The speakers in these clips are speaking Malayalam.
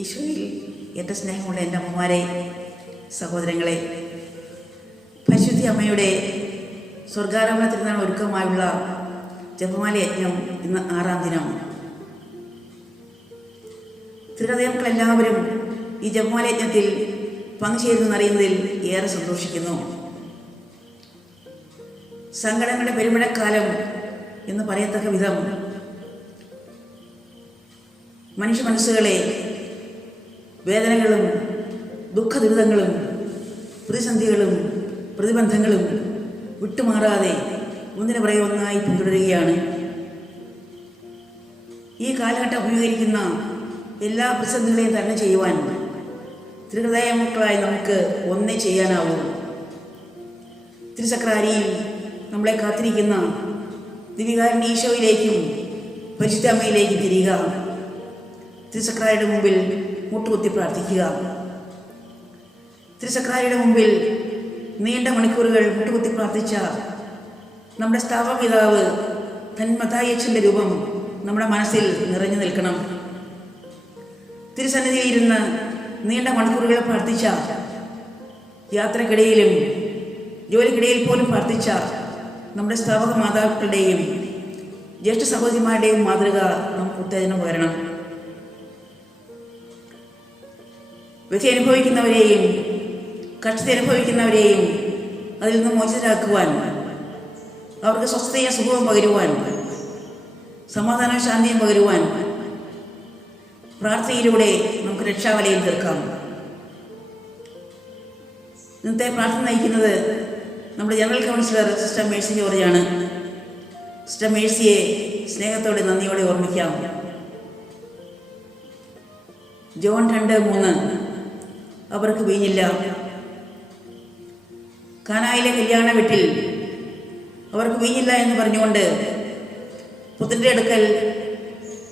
ഈശോയിൽ ഏറ്റവും സ്നേഹമുള്ള എൻ്റെ അമ്മമാരെ, സഹോദരങ്ങളെ, പരിശുദ്ധ അമ്മയുടെ സ്വർഗാരോഹണ തിരുനാൾ ഒരുക്കമായുള്ള ജപമാല യജ്ഞം ഇന്ന് 6-ാം ദിനം. തിരുഹൃദയമക്കളെല്ലാവരും ഈ ജപമാല യജ്ഞത്തിൽ പങ്കുചേരുന്നറിയുന്നതിൽ ഏറെ സന്തോഷിക്കുന്നു. സങ്കടങ്ങളുടെ പെരുമഴക്കാലം എന്ന് പറയത്തക്ക വിധം മനുഷ്യ മനസ്സുകളെ വേദനകളും ദുഃഖദുരിതങ്ങളും പ്രതിസന്ധികളും പ്രതിബന്ധങ്ങളും വിട്ടുമാറാതെ ഒന്നിനു പുറകെ ഒന്നായി പിന്തുടരുകയാണ്. ഈ കാലഘട്ടം അഭിമുഖീകരിക്കുന്ന എല്ലാ പ്രതിസന്ധികളെയും തരണം ചെയ്യുവാൻ തിരുഹൃദയമക്കളായി നമുക്ക് ഒന്നേ ചെയ്യാനാവും. തിരുസക്രാരിയിൽ നമ്മളെ കാത്തിരിക്കുന്ന ദിവികാരൻ ഈശോയിലേക്കും പരിശുദ്ധ അമ്മയിലേക്കും തിരിയുക. തിരുസക്രാരിയുടെ മുമ്പിൽ മുട്ടുകുത്തി പ്രാർത്ഥിക്കുക. തിരുസക്രാരിയുടെ മുമ്പിൽ നീണ്ട മണിക്കൂറുകൾ മുട്ടുകുത്തി പ്രാർത്ഥിച്ച നമ്മുടെ സ്ഥാപപിതാവ് മത്തായിയച്ഛൻ്റെ രൂപം നമ്മുടെ മനസ്സിൽ നിറഞ്ഞു നിൽക്കണം. തിരുസന്നിധിയിൽ ഇരുന്ന് നീണ്ട മണിക്കൂറുകൾ പ്രാർത്ഥിച്ച, യാത്രക്കിടയിലും ജോലിക്കിടയിൽ പോലും പ്രാർത്ഥിച്ച നമ്മുടെ സ്ഥാപക മാതാക്കളുടെയും ജ്യേഷ്ഠ സഹോദരിമാരുടെയും മാതൃക നമുക്ക് ഉത്തേജനം പകരണം. വ്യഥ അനുഭവിക്കുന്നവരെയും കഷ്ടത അനുഭവിക്കുന്നവരെയും അതിൽ നിന്ന് മോചിതരാക്കുവാൻ, അവർക്ക് സ്വസ്ഥതയും സുഖവും പകരുവാൻ, സമാധാനവും ശാന്തിയും പകരുവാൻ പ്രാർത്ഥനയിലൂടെ നമുക്ക് രക്ഷാവലയം തീർക്കാം. ഇന്നത്തെ പ്രാർത്ഥന നയിക്കുന്നത് നമ്മുടെ ജനറൽ കൗൺസിലർ സിസ്റ്റർ മേഴ്സി ജോർജാണ്. സിസ്റ്റർ മേഴ്സിയെ സ്നേഹത്തോടെ നന്ദിയോടെ ഓർമ്മിക്കാം. ജോൺ 2:3 അവർക്ക് വീഞ്ഞില്ല. കാനായിലെ കല്യാണ വീട്ടിൽ അവർക്ക് വീഞ്ഞില്ല എന്ന് പറഞ്ഞുകൊണ്ട് പുത്രൻ്റെ അടുക്കൽ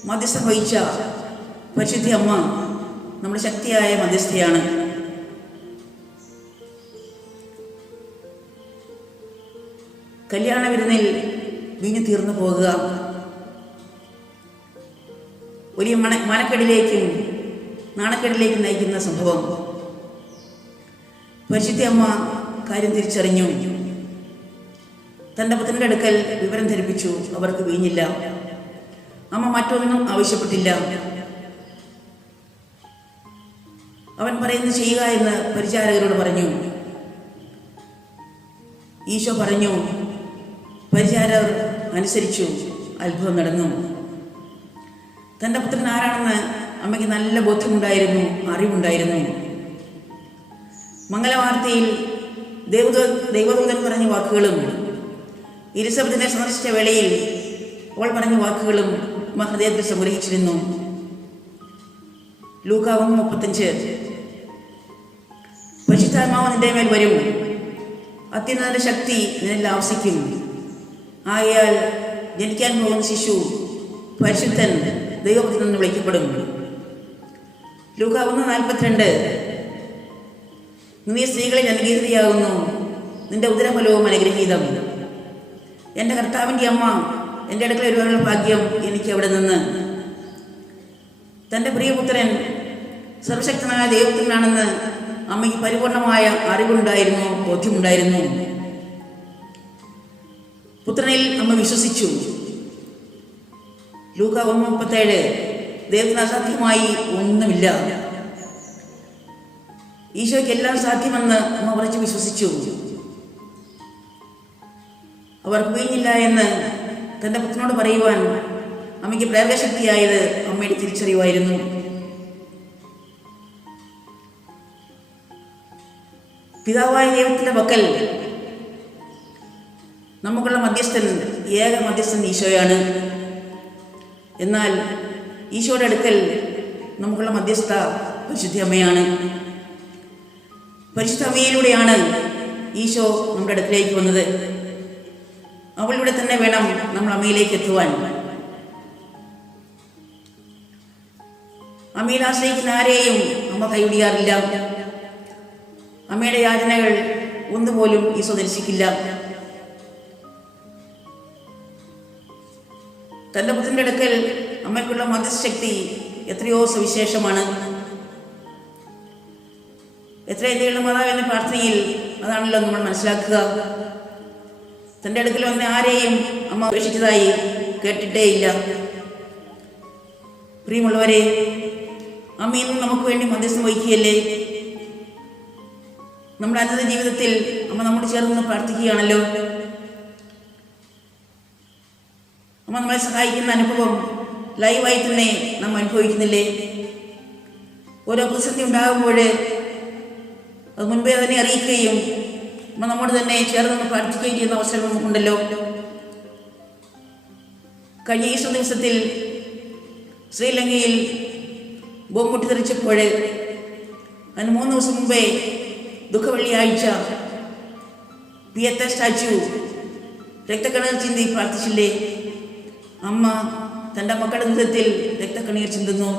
മധ്യസ്ഥം വഹിച്ച പരിശുദ്ധ അമ്മ നമ്മുടെ ശക്തിയായ മധ്യസ്ഥയാണ്. കല്യാണ വിരുന്നിൽ വീഞ്ഞു തീർന്നു പോകുക വലിയ മനക്കെടിലേക്കും നാണക്കെടിലേക്കും നയിക്കുന്ന സംഭവം. പരിശുദ്ധ അമ്മ കാര്യം തിരിച്ചറിഞ്ഞു. തൻ്റെ പുത്രൻ്റെ അടുക്കൽ വിവരം ധരിപ്പിച്ചു, അവർക്ക് വീഞ്ഞില്ല. അമ്മ മറ്റൊന്നും ആവശ്യപ്പെട്ടില്ല. അവൻ പറയുന്നത് ചെയ്യുക എന്ന് പരിചാരകരോട് പറഞ്ഞു. ഈശോ പറഞ്ഞു. പരിചാരകർ അനുസരിച്ചു. അത്ഭുതം നടന്നു. തൻ്റെ പുത്രൻ ആരാണെന്ന് അമ്മയ്ക്ക് നല്ല ബോധ്യമുണ്ടായിരുന്നു, അറിവുണ്ടായിരുന്നു. മംഗലവാർത്തയിൽ ദൈവദൂതൻ പറഞ്ഞ വാക്കുകളും എലിസബത്തിനെ സന്ദർശിച്ച വേളയിൽ അവൾ പറഞ്ഞ വാക്കുകളും അമ്മ ഹൃദയത്തിൽ സംഗ്രഹിച്ചിരുന്നു. ലൂക്കാ 1:35 പരിശുദ്ധാത്മാവ് നിന്റെ മേൽ വരും, അത്യുന്നതന്റെ ശക്തി നിന്നിൽ ആവസിക്കും. ആകയാൽ ജനിക്കാൻ പോകുന്ന ശിശു പരിശുദ്ധൻ ദൈവപുത്രൻ എന്ന് വിളിക്കപ്പെടും. ലൂക്കാ 1:42 നീ സ്ത്രീകളിൽ അനുഗ്രഹീതയാകുന്നു, നിന്റെ ഉദരഫലവും അനുഗ്രഹീതം. എൻ്റെ കർത്താവിൻ്റെ അമ്മ എൻ്റെ അടുക്കൽ വരുവാനുള്ള ഭാഗ്യം എനിക്ക് അവിടെ നിന്ന്. തൻ്റെ പ്രിയപുത്രൻ സർവശക്തനായ ദൈവപുത്രനാണെന്ന് അമ്മയ്ക്ക് പരിപൂർണമായ അറിവുണ്ടായിരുന്നു, ബോധ്യമുണ്ടായിരുന്നു. പുത്രനിൽ അമ്മ വിശ്വസിച്ചു. ലൂക്കാ 1:37 ദൈവത്തിന് അസാധ്യമായി ഒന്നുമില്ല. ഈശോയ്ക്ക് എല്ലാം സാധ്യമെന്ന് അമ്മ ഉറച്ചു വിശ്വസിച്ചു. അവർക്ക് വീഞ്ഞില്ല എന്ന് തൻ്റെ പുത്രനോട് പറയുവാൻ അമ്മയ്ക്ക് പ്രേരകശക്തിയായത് അമ്മയുടെ തിരിച്ചറിവായിരുന്നു. പിതാവായ ദൈവത്തിൻ്റെ പക്കൽ നമുക്കുള്ള മധ്യസ്ഥൻ, ഏക മധ്യസ്ഥൻ ഈശോയാണ്. എന്നാൽ ഈശോയുടെ അടുക്കൽ നമുക്കുള്ള മധ്യസ്ഥ പരിശുദ്ധ അമ്മയാണ്. പരിശുദ്ധ അമ്മയിലൂടെയാണ് ഈശോ നമ്മുടെ അടുക്കിലേക്ക് വന്നത്. അവളിലൂടെ തന്നെ വേണം നമ്മൾ അമ്മയിലേക്ക് എത്തുവാൻ. അമ്മയിൽ ആശ്രയിക്കുന്ന ആരെയും അമ്മ കൈവിടിയാറില്ല. അമ്മയുടെ യാചനകൾ ഒന്നുപോലും ഈശോ ദർശിക്കില്ല. തൻ്റെ പുത്രൻ്റെ അടുക്കൽ അമ്മയ്ക്കുള്ള മധ്യസ്ഥശക്തി എത്രയോ സവിശേഷമാണ്. എത്രയും ദയുള്ള മാതാവ് എന്ന പ്രാർത്ഥനയിൽ അതാണല്ലോ നമ്മൾ മനസ്സിലാക്കുക. തൻ്റെ അടുക്കൽ വന്ന ആരെയും അമ്മ ഉപേക്ഷിച്ചതായി കേട്ടിട്ടേയില്ല. പ്രിയമുള്ളവരെ, അമ്മ ഇന്നും നമുക്ക് വേണ്ടി മധ്യസ്ഥം വഹിക്കുകയല്ലേ? നമ്മുടെ അന്നത്തെ ജീവിതത്തിൽ അമ്മ നമ്മോട് ചേർന്ന് പ്രാർത്ഥിക്കുകയാണല്ലോ. അമ്മ നമ്മളെ സഹായിക്കുന്ന അനുഭവം ലൈവായി തന്നെ നാം അനുഭവിക്കുന്നില്ലേ? ഓരോ പ്രതിസന്ധി ഉണ്ടാകുമ്പോൾ അത് മുൻപേ തന്നെ അറിയിക്കുകയും അമ്മ നമ്മോട് തന്നെ ചേർന്ന് പ്രാർത്ഥിക്കുകയും ചെയ്യുന്ന അവസരം നമുക്കുണ്ടല്ലോ. കഴിഞ്ഞ ഈസ്റ്റർ ദിവസത്തിൽ ശ്രീലങ്കയിൽ ബോംബ് പൊട്ടിത്തെറിച്ചപ്പോൾ അതിന് 3 ദിവസം മുമ്പേ ദുഃഖവെള്ളിയാഴ്ച പിയത്ത സ്റ്റാച്യു രക്തക്കണ്ണീർ ചിന്തി പ്രാർത്ഥിച്ചില്ലേ? അമ്മ തൻ്റെ മക്കളുടെ ദുരിതത്തിൽ രക്തക്കണ്ണീർ ചിന്തുന്നു,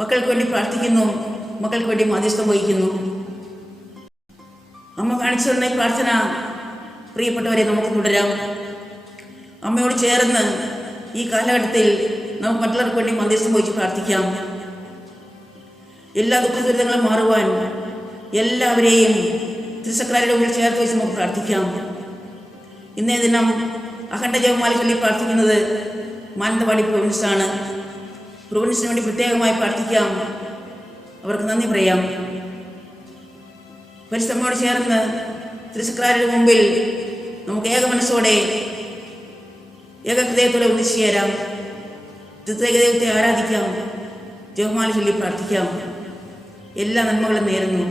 മക്കൾക്ക് വേണ്ടി പ്രാർത്ഥിക്കുന്നു, മക്കൾക്ക് വേണ്ടി മധ്യസ്ഥം വഹിക്കുന്നു. അമ്മ കാണിച്ചു തന്ന പ്രാർത്ഥന പ്രിയപ്പെട്ടവരെ നമുക്ക് തുടരാം. അമ്മയോട് ചേർന്ന് ഈ കാലഘട്ടത്തിൽ നമുക്ക് മറ്റുള്ളവർക്ക് വേണ്ടി മധ്യസ്ഥം വഹിച്ച് പ്രാർത്ഥിക്കാം. എല്ലാ ദുഃഖ ദുരിതങ്ങളും മാറുവാൻ എല്ലാവരെയും തിരുസക്രാരുടെ മുന്നിൽ ചേർത്ത് വെച്ച് നമുക്ക് പ്രാർത്ഥിക്കാം. ഇന്നേ ദിനം അഖണ്ഡ ജപമാല ചൊല്ലി പ്രാർത്ഥിക്കുന്നത് മാനന്തവാടി പ്രൊവിൻസാണ്. പ്രൊവിൻസിന് വേണ്ടി പ്രത്യേകമായി പ്രാർത്ഥിക്കാം, അവർക്ക് നന്ദി പറയാം. പരിശ്രമോട് ചേർന്ന് തിരുസക്രാരുടെ മുമ്പിൽ നമുക്ക് ഏക മനസ്സോടെ ഏകഹൃദയത്തോടെ ഒന്നിച്ചു ചേരാം. ദൈവത്തെ ആരാധിക്കാം, ജപമാല ചൊല്ലി പ്രാർത്ഥിക്കാം. എല്ലാ നന്മകളും നേരുന്നു.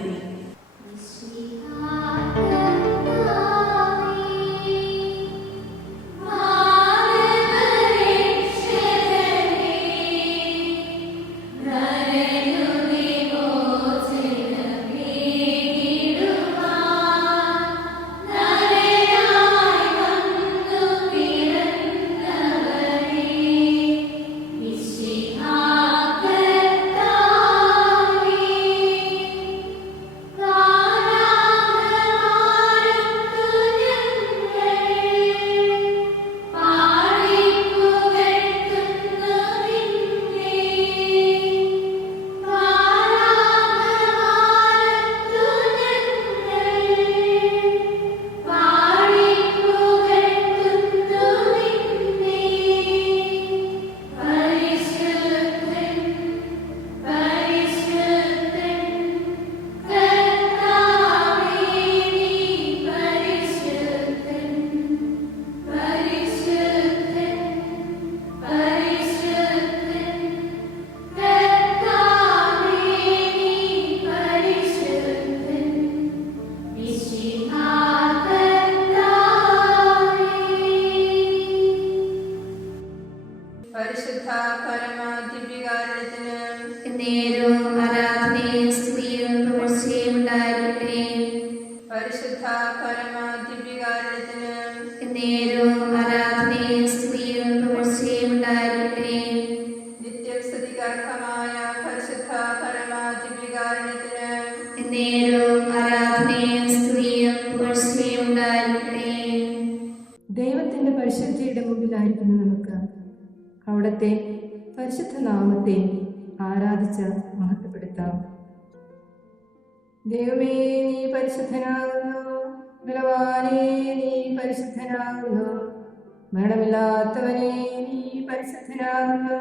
ദൈവത്തിന്റെ പരിശുദ്ധിയുടെ മുമ്പിലായിരിക്കുന്ന നമുക്ക് അവിടുത്തെ പരിശുദ്ധ നാമത്തെ ആരാധിച്ച് മഹത്വപ്പെടുത്താം. ദൈവമേ, നീ പരിശുദ്ധനാകുന്നു, ബലവാനേ നീ പരിശുദ്ധനാകുന്നു, മരണമില്ലാത്തവനെ നീ പരിശുദ്ധനാകുന്നു.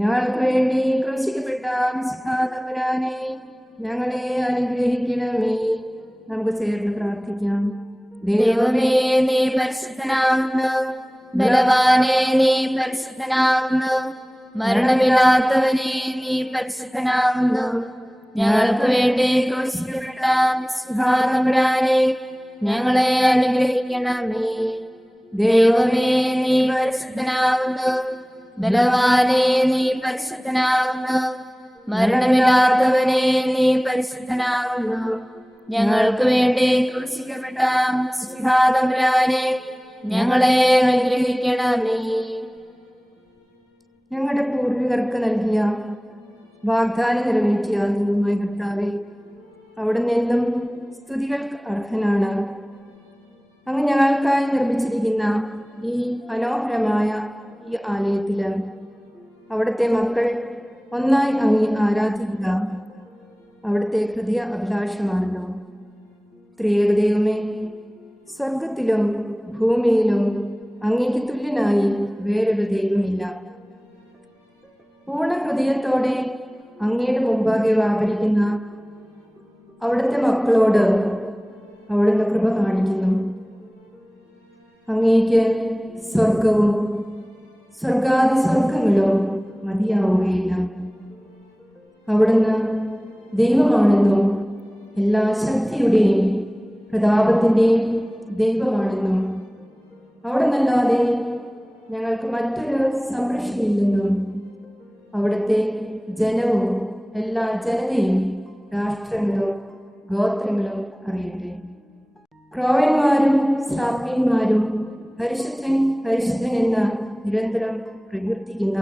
ഞങ്ങൾക്ക് വേണ്ടി ക്രൂശിക്കപ്പെട്ട മിശിഹാതമ്പുരാനെ ഞങ്ങളെ അനുഗ്രഹിക്കണമേ. നമുക്ക് ചേർന്ന് പ്രാർത്ഥിക്കാം. ദൈവമേ, നീ പരിശുദ്ധനാകുന്നു, ബലവാനേ നീ പരിശുദ്ധനാകുന്നു, മരണമില്ലാത്തവനെ നീ പരിശുദ്ധനാകുന്നു. ഞങ്ങൾക്ക് വേണ്ടി ക്രൂശിക്കപ്പെട്ട മിശിഹാതമ്പുരാനെ ഞങ്ങളെ അനുഗ്രഹിക്കണമേ. ദൈവമേ, നീ പരിശുദ്ധനാകുന്നു, ബലവാനേ നീ പരിശുദ്ധനാകുന്നു, മരണമില്ലാത്തവനെ നീ പരിശുദ്ധനാകുന്നു. ഞങ്ങൾക്ക് വേണ്ടി ക്രൂശിക്കപ്പെട്ട മിശിഹാതമ്പുരാനെ ഞങ്ങളെ അനുഗ്രഹിക്കണമേ. ഞങ്ങളുടെ പൂർവികർക്ക് നൽകിയ വാഗ്ദാനം നിറവേറ്റിയ ദൈവമായ കർത്താവേ, അവിടുന്ന് എന്നും സ്തുതികൾക്ക് അർഹനാണ്. അങ്ങ് ഞങ്ങൾക്കായി നിർമ്മിച്ചിരിക്കുന്ന ഈ മനോഹരമായ ഈ ആലയത്തിൽ അവിടുത്തെ മക്കൾ ഒന്നായി അങ്ങേ ആരാധിക്കുക. അവിടുത്തെ ഹൃദയ അഭിലാഷമാണല്ലോ. ത്രിയേക ദൈവമേ, സ്വർഗത്തിലും ഭൂമിയിലും അങ്ങേക്ക് തുല്യനായി വേറൊരു ദൈവമില്ല. പൂർണ്ണ ഹൃദയത്തോടെ അങ്ങയുടെ മുമ്പാകെ വ്യാപരിക്കുന്ന അവിടുത്തെ മക്കളോട് അവിടുന്ന് കൃപ കാണിക്കുന്നു. അങ്ങേക്ക് സ്വർഗവും സ്വർഗാദി സ്വർഗങ്ങളും മതിയാവുകയില്ല. അവിടുന്ന് ദൈവമാണെന്നും എല്ലാ ശക്തിയുടെയും പ്രതാപത്തിൻ്റെയും ദൈവമാണെന്നും അവിടുന്നല്ലാതെ ഞങ്ങൾക്ക് മറ്റൊരു സംരക്ഷണയില്ലെന്നും അവിടുത്തെ ജനവും എല്ലാ ജനതയും രാഷ്ട്രങ്ങളും ഗോത്രങ്ങളും അറിയട്ടെ. ക്രോവന്മാരും ശ്രാപ്യന്മാരും പരിശുദ്ധൻ പരിശുദ്ധൻ എന്ന നിരന്തരം പ്രകീർത്തിക്കുന്ന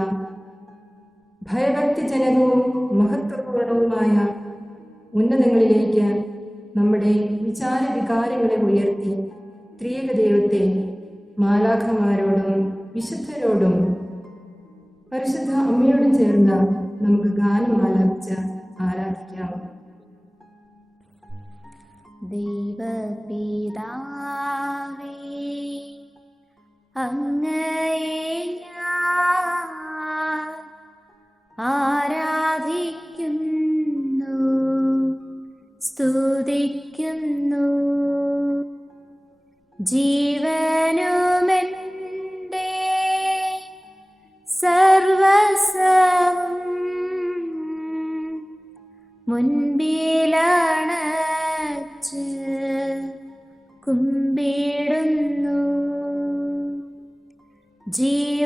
ഭയഭക്തിജനകവും മഹത്വപൂർണവുമായ ഉന്നതങ്ങളിലേക്ക് നമ്മുടെ വിചാരവികാരങ്ങളെ ഉയർത്തി ത്രിയേക ദൈവത്തെ മാലാഖമാരോടും വിശുദ്ധരോടും പരിശുദ്ധ അമ്മയോടും ചേർന്ന് നമുക്ക് ഗാനം ആലപിച്ച് ആരാധിക്കാം. ദൈവപിതാവേ, അങ്ങയെ ഞാൻ ആരാധിക്കുന്നു, സ്തുതിക്കുന്നു. ജീവനുമെൻ്റെ സർവസ്വവും മുൻപിലണച്ച് കുമ്പിടുന്നു. ജീവനുമെൻ്റെ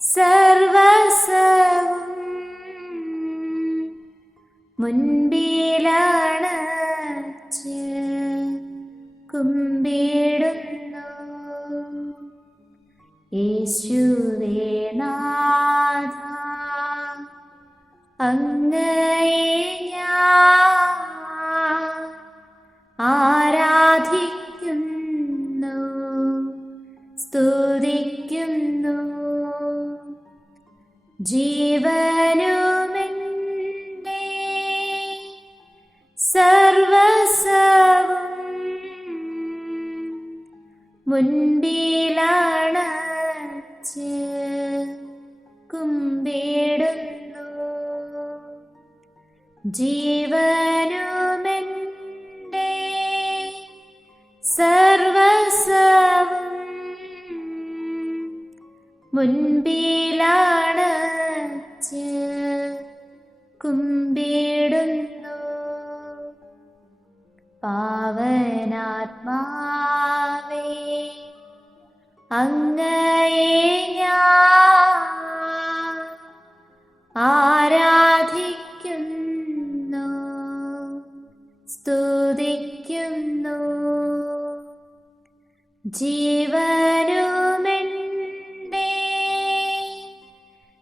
സർവസ്വവും മുൻപിലണച്ച് കുമ്പിടുന്നു. യേശുവേ നാഥ, അങ്ങയെ ഞാൻ ആരാധിക്കുന്നു, സ്തുതിക്കുന്നു. ജീവനുമെൻ്റെ സർവസ്വവും മുൻപിലണച്ച് കുമ്പിടുന്നു. ജീവനുമെൻ്റെ സർവസ്വവും മുൻപിലണച്ച് കുമ്പിടുന്നു. പാവനാത്മാവേ, അങ്ങയെ ഞാൻ ആരാധിക്കുന്നു, സ്തുതിക്കുന്നു. ജീവനുമെൻ്റെ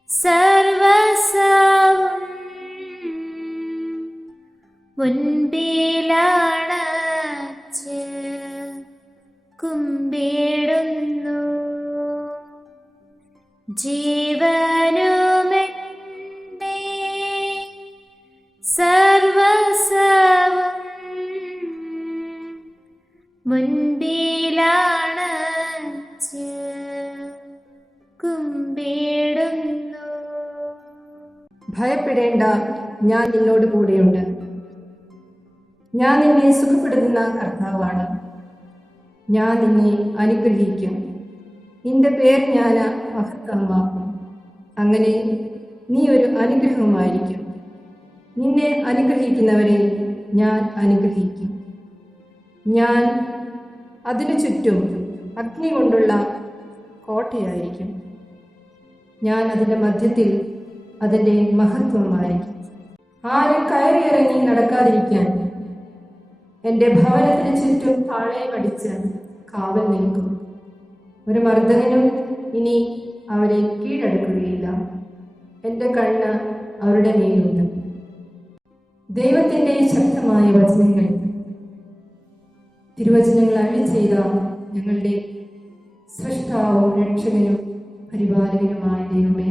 സർവസ്വവും മുൻപിലണച്ച് കുമ്പിടുന്നു. ജീവനുമെൻ്റെ സർവസ്വവും മുൻപിലണച്ച് കുമ്പിടുന്നു. ഭയപ്പെടേണ്ട, ഞാൻ നിന്നോട് കൂടെയുണ്ട്. ഞാൻ നിന്നെ സുഖപ്പെടുത്തുന്ന കർത്താവാണ്. ഞാൻ നിന്നെ അനുഗ്രഹിക്കും. നിന്റെ പേര് ഞാൻ മഹത്തമാക്കും. അങ്ങനെ നീ ഒരു അനുഗ്രഹമായിരിക്കും. നിന്നെ അനുഗ്രഹിക്കുന്നവരെ ഞാൻ അനുഗ്രഹിക്കും. ഞാൻ അതിനു ചുറ്റും അഗ്നി കൊണ്ടുള്ള കോട്ടയായിരിക്കും. ഞാൻ അതിൻ്റെ മധ്യത്തിൽ അതിൻ്റെ മഹത്വമായിരിക്കും. ആരും കയറിയിറങ്ങി നടക്കാതിരിക്കാൻ എൻ്റെ ഭവനത്തിന് ചുറ്റും താഴെ അടിച്ച് കാവൽ നിൽക്കും. ഒരു മർദ്ദകനും ഇനി അവരെ കീഴടക്കുകയില്ല. എൻ്റെ കണ്ണ് അവരുടെ മേലുണ്ട്. ദൈവത്തിൻ്റെ ശക്തമായ വചനങ്ങൾ, തിരുവചനങ്ങൾ അരുളി ചെയ്ത ഞങ്ങളുടെ സൃഷ്ടാവും രക്ഷകനും പരിപാലകനുമായ ദൈവമേ,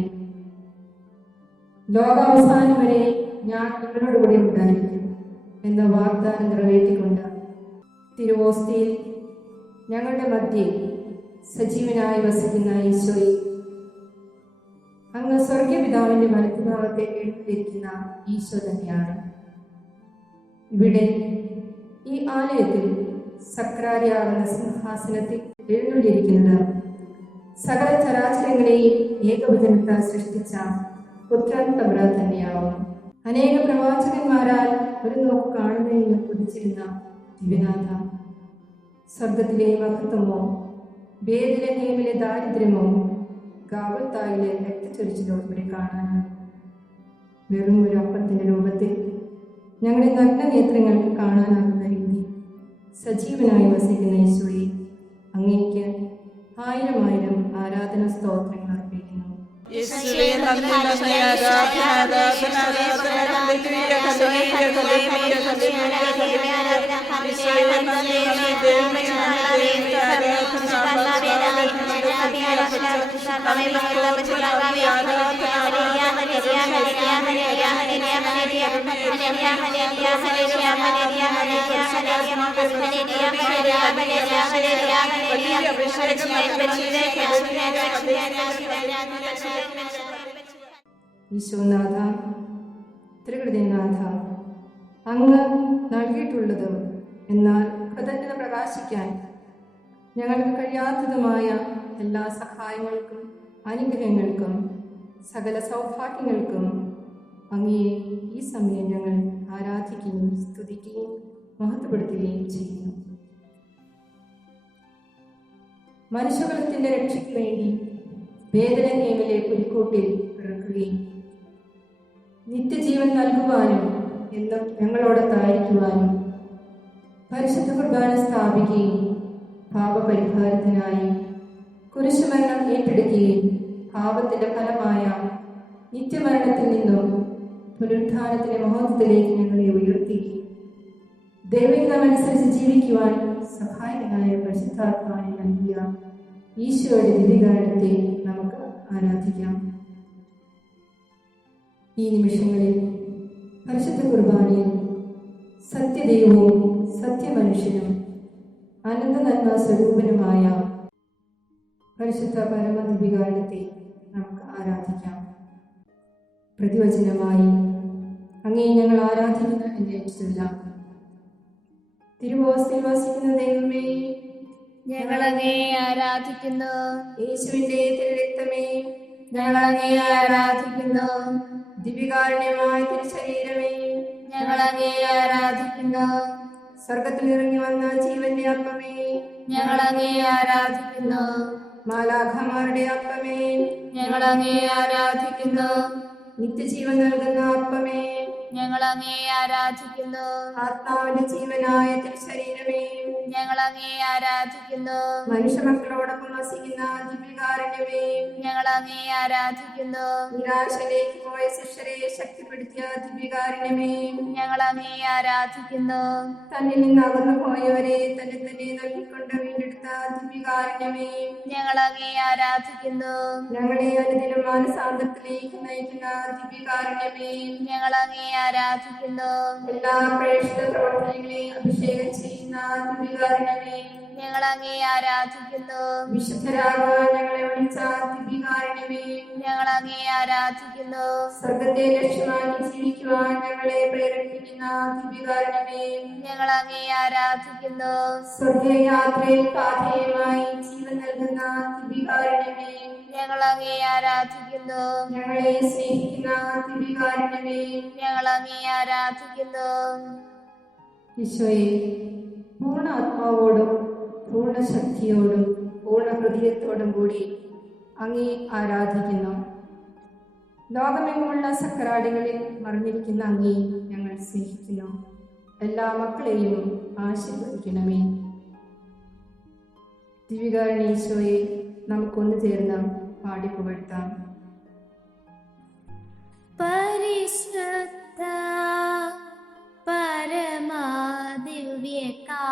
ലോകാവസാനം വരെ ഞാൻ നിങ്ങളോട് കൂടെ ഉണ്ടായിരിക്കും എന്ന വാഗ്ദാനം നിറവേറ്റിക്കൊണ്ട് തിരുവോസ്തിയിൽ ഞങ്ങളുടെ മധ്യേ സജീവനായി വസിക്കുന്ന ഈശോയെ, അങ്ങ് സ്വർഗപിതാവിന്റെ വലത്തുഭാഗത്തെ എഴുന്നേൽക്കുന്ന ഈശോ തന്നെയാണ്. ഇവിടെ ഈ ആലയത്തിൽ സക്രാരിയാകുന്ന സിംഹാസനത്തിൽ എഴുന്നള്ളിയിരിക്കുന്നത് സകല ചരാചരങ്ങളെയും ഏകവചനത്താൽ സൃഷ്ടിച്ച പുത്രൻ തമ്പുരാൻ തന്നെയാവും. അനേക പ്രവാചകന്മാരാൽ ഒരു നോക്ക് കാണുന്നതിന് കൊതിച്ചിരുന്ന ദിവ്യനാഥ, സ്വർഗത്തിലെ മഹത്വമോ ബേത്ലഹേമിലെ ദാരിദ്ര്യമോ ഗാഗുൽത്തായിലെ രക്തച്ചൊരിച്ചിലോ ഇവിടെ കാണാനാണ്. വെറും ഒരു അപ്പത്തിന്റെ രൂപത്തിൽ ഞങ്ങളുടെ നഗ്നനേത്രങ്ങൾ കാണാനാകുന്ന രീതി സജീവനായി വസിക്കുന്ന ഈശോയെ, അങ്ങേക്ക് 1000 ആരാധന സ്തോത്രങ്ങൾ അർപ്പിക്കുന്നു. ഈശോനാഥ, ത്രികൃതിനാഥ, അങ്ങ് നൽകിയിട്ടുള്ളതും എന്നാൽ കൃതജ്ഞത പ്രകാശിക്കാൻ ഞങ്ങൾക്ക് കഴിയാത്തതുമായ എല്ലാ സഹായങ്ങൾക്കും അനുഗ്രഹങ്ങൾക്കും സകല സൗഭാഗ്യങ്ങൾക്കും അങ്ങയെ ഈ സമയം ഞങ്ങൾ ആരാധിക്കുകയും സ്തുതിക്കുകയും മഹത്വപ്പെടുത്തുകയും ചെയ്യുന്നു. മനുഷ്യകുലത്തിന്റെ രക്ഷയ്ക്ക് വേണ്ടി ബേത്ലഹേമിലെ പുൽക്കൂട്ടിൽ പിറക്കുകയും നിത്യജീവൻ നൽകുവാനും എന്നും ഞങ്ങളോടൊത്തായിരിക്കുവാനും പരിശുദ്ധ കുർബാന സ്ഥാപിക്കുകയും പാപപരിഹാരത്തിനായി കുരിശുമരണം ഏറ്റെടുക്കുകയും പാപത്തിന്റെ ഫലമായ നിത്യമരണത്തിൽ നിന്നും പുനരുത്ഥാനത്തിന്റെ മഹത്വത്തിലേക്ക് ഞങ്ങളെ ഉയർത്തുകയും ദൈവഹിതമനുസരിച്ച് ജീവിക്കുവാൻ സഹായകനായ പരിശുദ്ധാത്മാവിനെ നൽകിയ ഈശോയുടെ ദിവ്യകാരണത്തെ നമുക്ക് ആരാധിക്കാം. ഈ നിമിഷങ്ങളിൽ പരിശുദ്ധ കുർബാനയിൽ സത്യദൈവവും സത്യമനുഷ്യനും അനന്ത നന്മ സ്വരൂപനുമായ പരിശുദ്ധ പരമ ദിവ്യകാരണത്തെ നമുക്ക് ആരാധിക്കാം. പ്രതിവചനമായി അങ്ങേ ഞങ്ങൾ ആരാധിക്കുന്ന എന്നെ ചൊല്ലാം. തിരുവോസ്തിയിൽ വസിക്കുന്ന ദൈവമേ, ഞങ്ങൾ അങ്ങയെ ആരാധിക്കുന്നു. യേശുവിന്റെ തിരുരക്തമേ, ഞങ്ങൾ അങ്ങയെ ആരാധിക്കുന്നു. ദിവ്യകാരുണ്യമായ തിരുശരീരമേ, ഞങ്ങൾ അങ്ങയെ ആരാധിക്കുന്നു. സ്വർഗത്തിൽ ഇറങ്ങി വന്ന ജീവന്റെ അപ്പമേ, ഞങ്ങൾ അങ്ങയെ ആരാധിക്കുന്നു. മാലാഖമാരുടെ അപ്പമേ, ഞങ്ങൾ അങ്ങയെ ആരാധിക്കുന്നു. നിത്യജീവൻ നൽകുന്ന അപ്പമേ, ഞങ്ങൾ അങ്ങയെ ആരാധിക്കുന്നു. ആത്മാവിന്റെ ജീവനായ തിരുശരീരമേ, ഞങ്ങൾ അങ്ങയെ ആരാധിക്കുന്നു. മനുഷ്യമക്കളോടൊപ്പം വസിക്കുന്ന ദിവ്യകാരുണ്യമേ, ഞങ്ങൾ അങ്ങയെ ആരാധിക്കുന്നു. നിരാശയിലേക്ക് പോയ ശിഷ്യരെ ശക്തിപ്പെടുത്തിയ ദിവ്യകാരുണ്യമേ, ഞങ്ങൾ അങ്ങയെ ആരാധിക്കുന്നു. തന്നിൽ നിന്ന് അകന്നു പോയവരെ തന്നെ തന്നെ നൽകിക്കൊണ്ട് വീണ്ടെടുത്ത ദിവ്യകാരുണ്യമേ, ഞങ്ങൾ അങ്ങയെ ആരാധിക്കുന്നു. ഞങ്ങളെ അനുദിനം മാനസാന്തരത്തിലേക്ക് നയിക്കുന്ന ദിവ്യകാരുണ്യമേ, ഞങ്ങൾ അങ്ങയെ ആരാധിക്കുന്നു. എല്ലാ പ്രേക്ഷിത പ്രവർത്തനങ്ങളെയും അഭിഷേകം ചെയ്യുന്ന ദിവ്യകാരുണ്യമേ, ഞങ്ങൾ അങ്ങയെ ആരാധിക്കുന്നു. വിശുദ്ധരാകാൻ ഞങ്ങളെ വിളിച്ച ദിവ്യകാരുണ്യമേ, ഞങ്ങൾ അങ്ങയെ ആരാധിക്കുന്നു. സ്വർഗത്തെ ലക്ഷ്യമാക്കി ജീവിക്കുവാൻ ഞങ്ങളെ പ്രേരിപ്പിക്കുന്ന ദിവ്യകാരുണ്യമേ, ഞങ്ങൾ അങ്ങയെ ആരാധിക്കുന്നു. സ്വർഗയാത്രയിൽ പാഥേയമായി ജീവൻ നൽകുന്ന ദിവ്യകാരുണ്യമേ, ഞങ്ങൾ അങ്ങയെ ആരാധിക്കുന്നു. ഞങ്ങളെ സ്നേഹിക്കുന്ന ദിവ്യകാരുണ്യമേ, ഞങ്ങൾ അങ്ങയെ ആരാധിക്കുന്നു. ഈശോയെ, പൂർണ്ണ ആത്മാവോടും പൂർണ്ണ ശക്തിയോടും പൂർണ്ണ ഹൃദയത്തോടും കൂടി അങ്ങേ ആരാധിക്കുന്നു. ലോകമെങ്ങുമുള്ള സക്കരാടികളിൽ മറിഞ്ഞിരിക്കുന്ന അങ്ങേ ഞങ്ങൾ സ്നേഹിക്കുന്നു. എല്ലാ മക്കളെയും ആശീർവദിക്കണമേ. ദിവ്യകാരുണ്യ ഈശോയെ, നമുക്കൊന്നു ചേർന്ന് പാടിപ്പുകഴ്ത്താം. പരിശുദ്ധ പരമാ ദിവ്യകാരുണ്യമേ,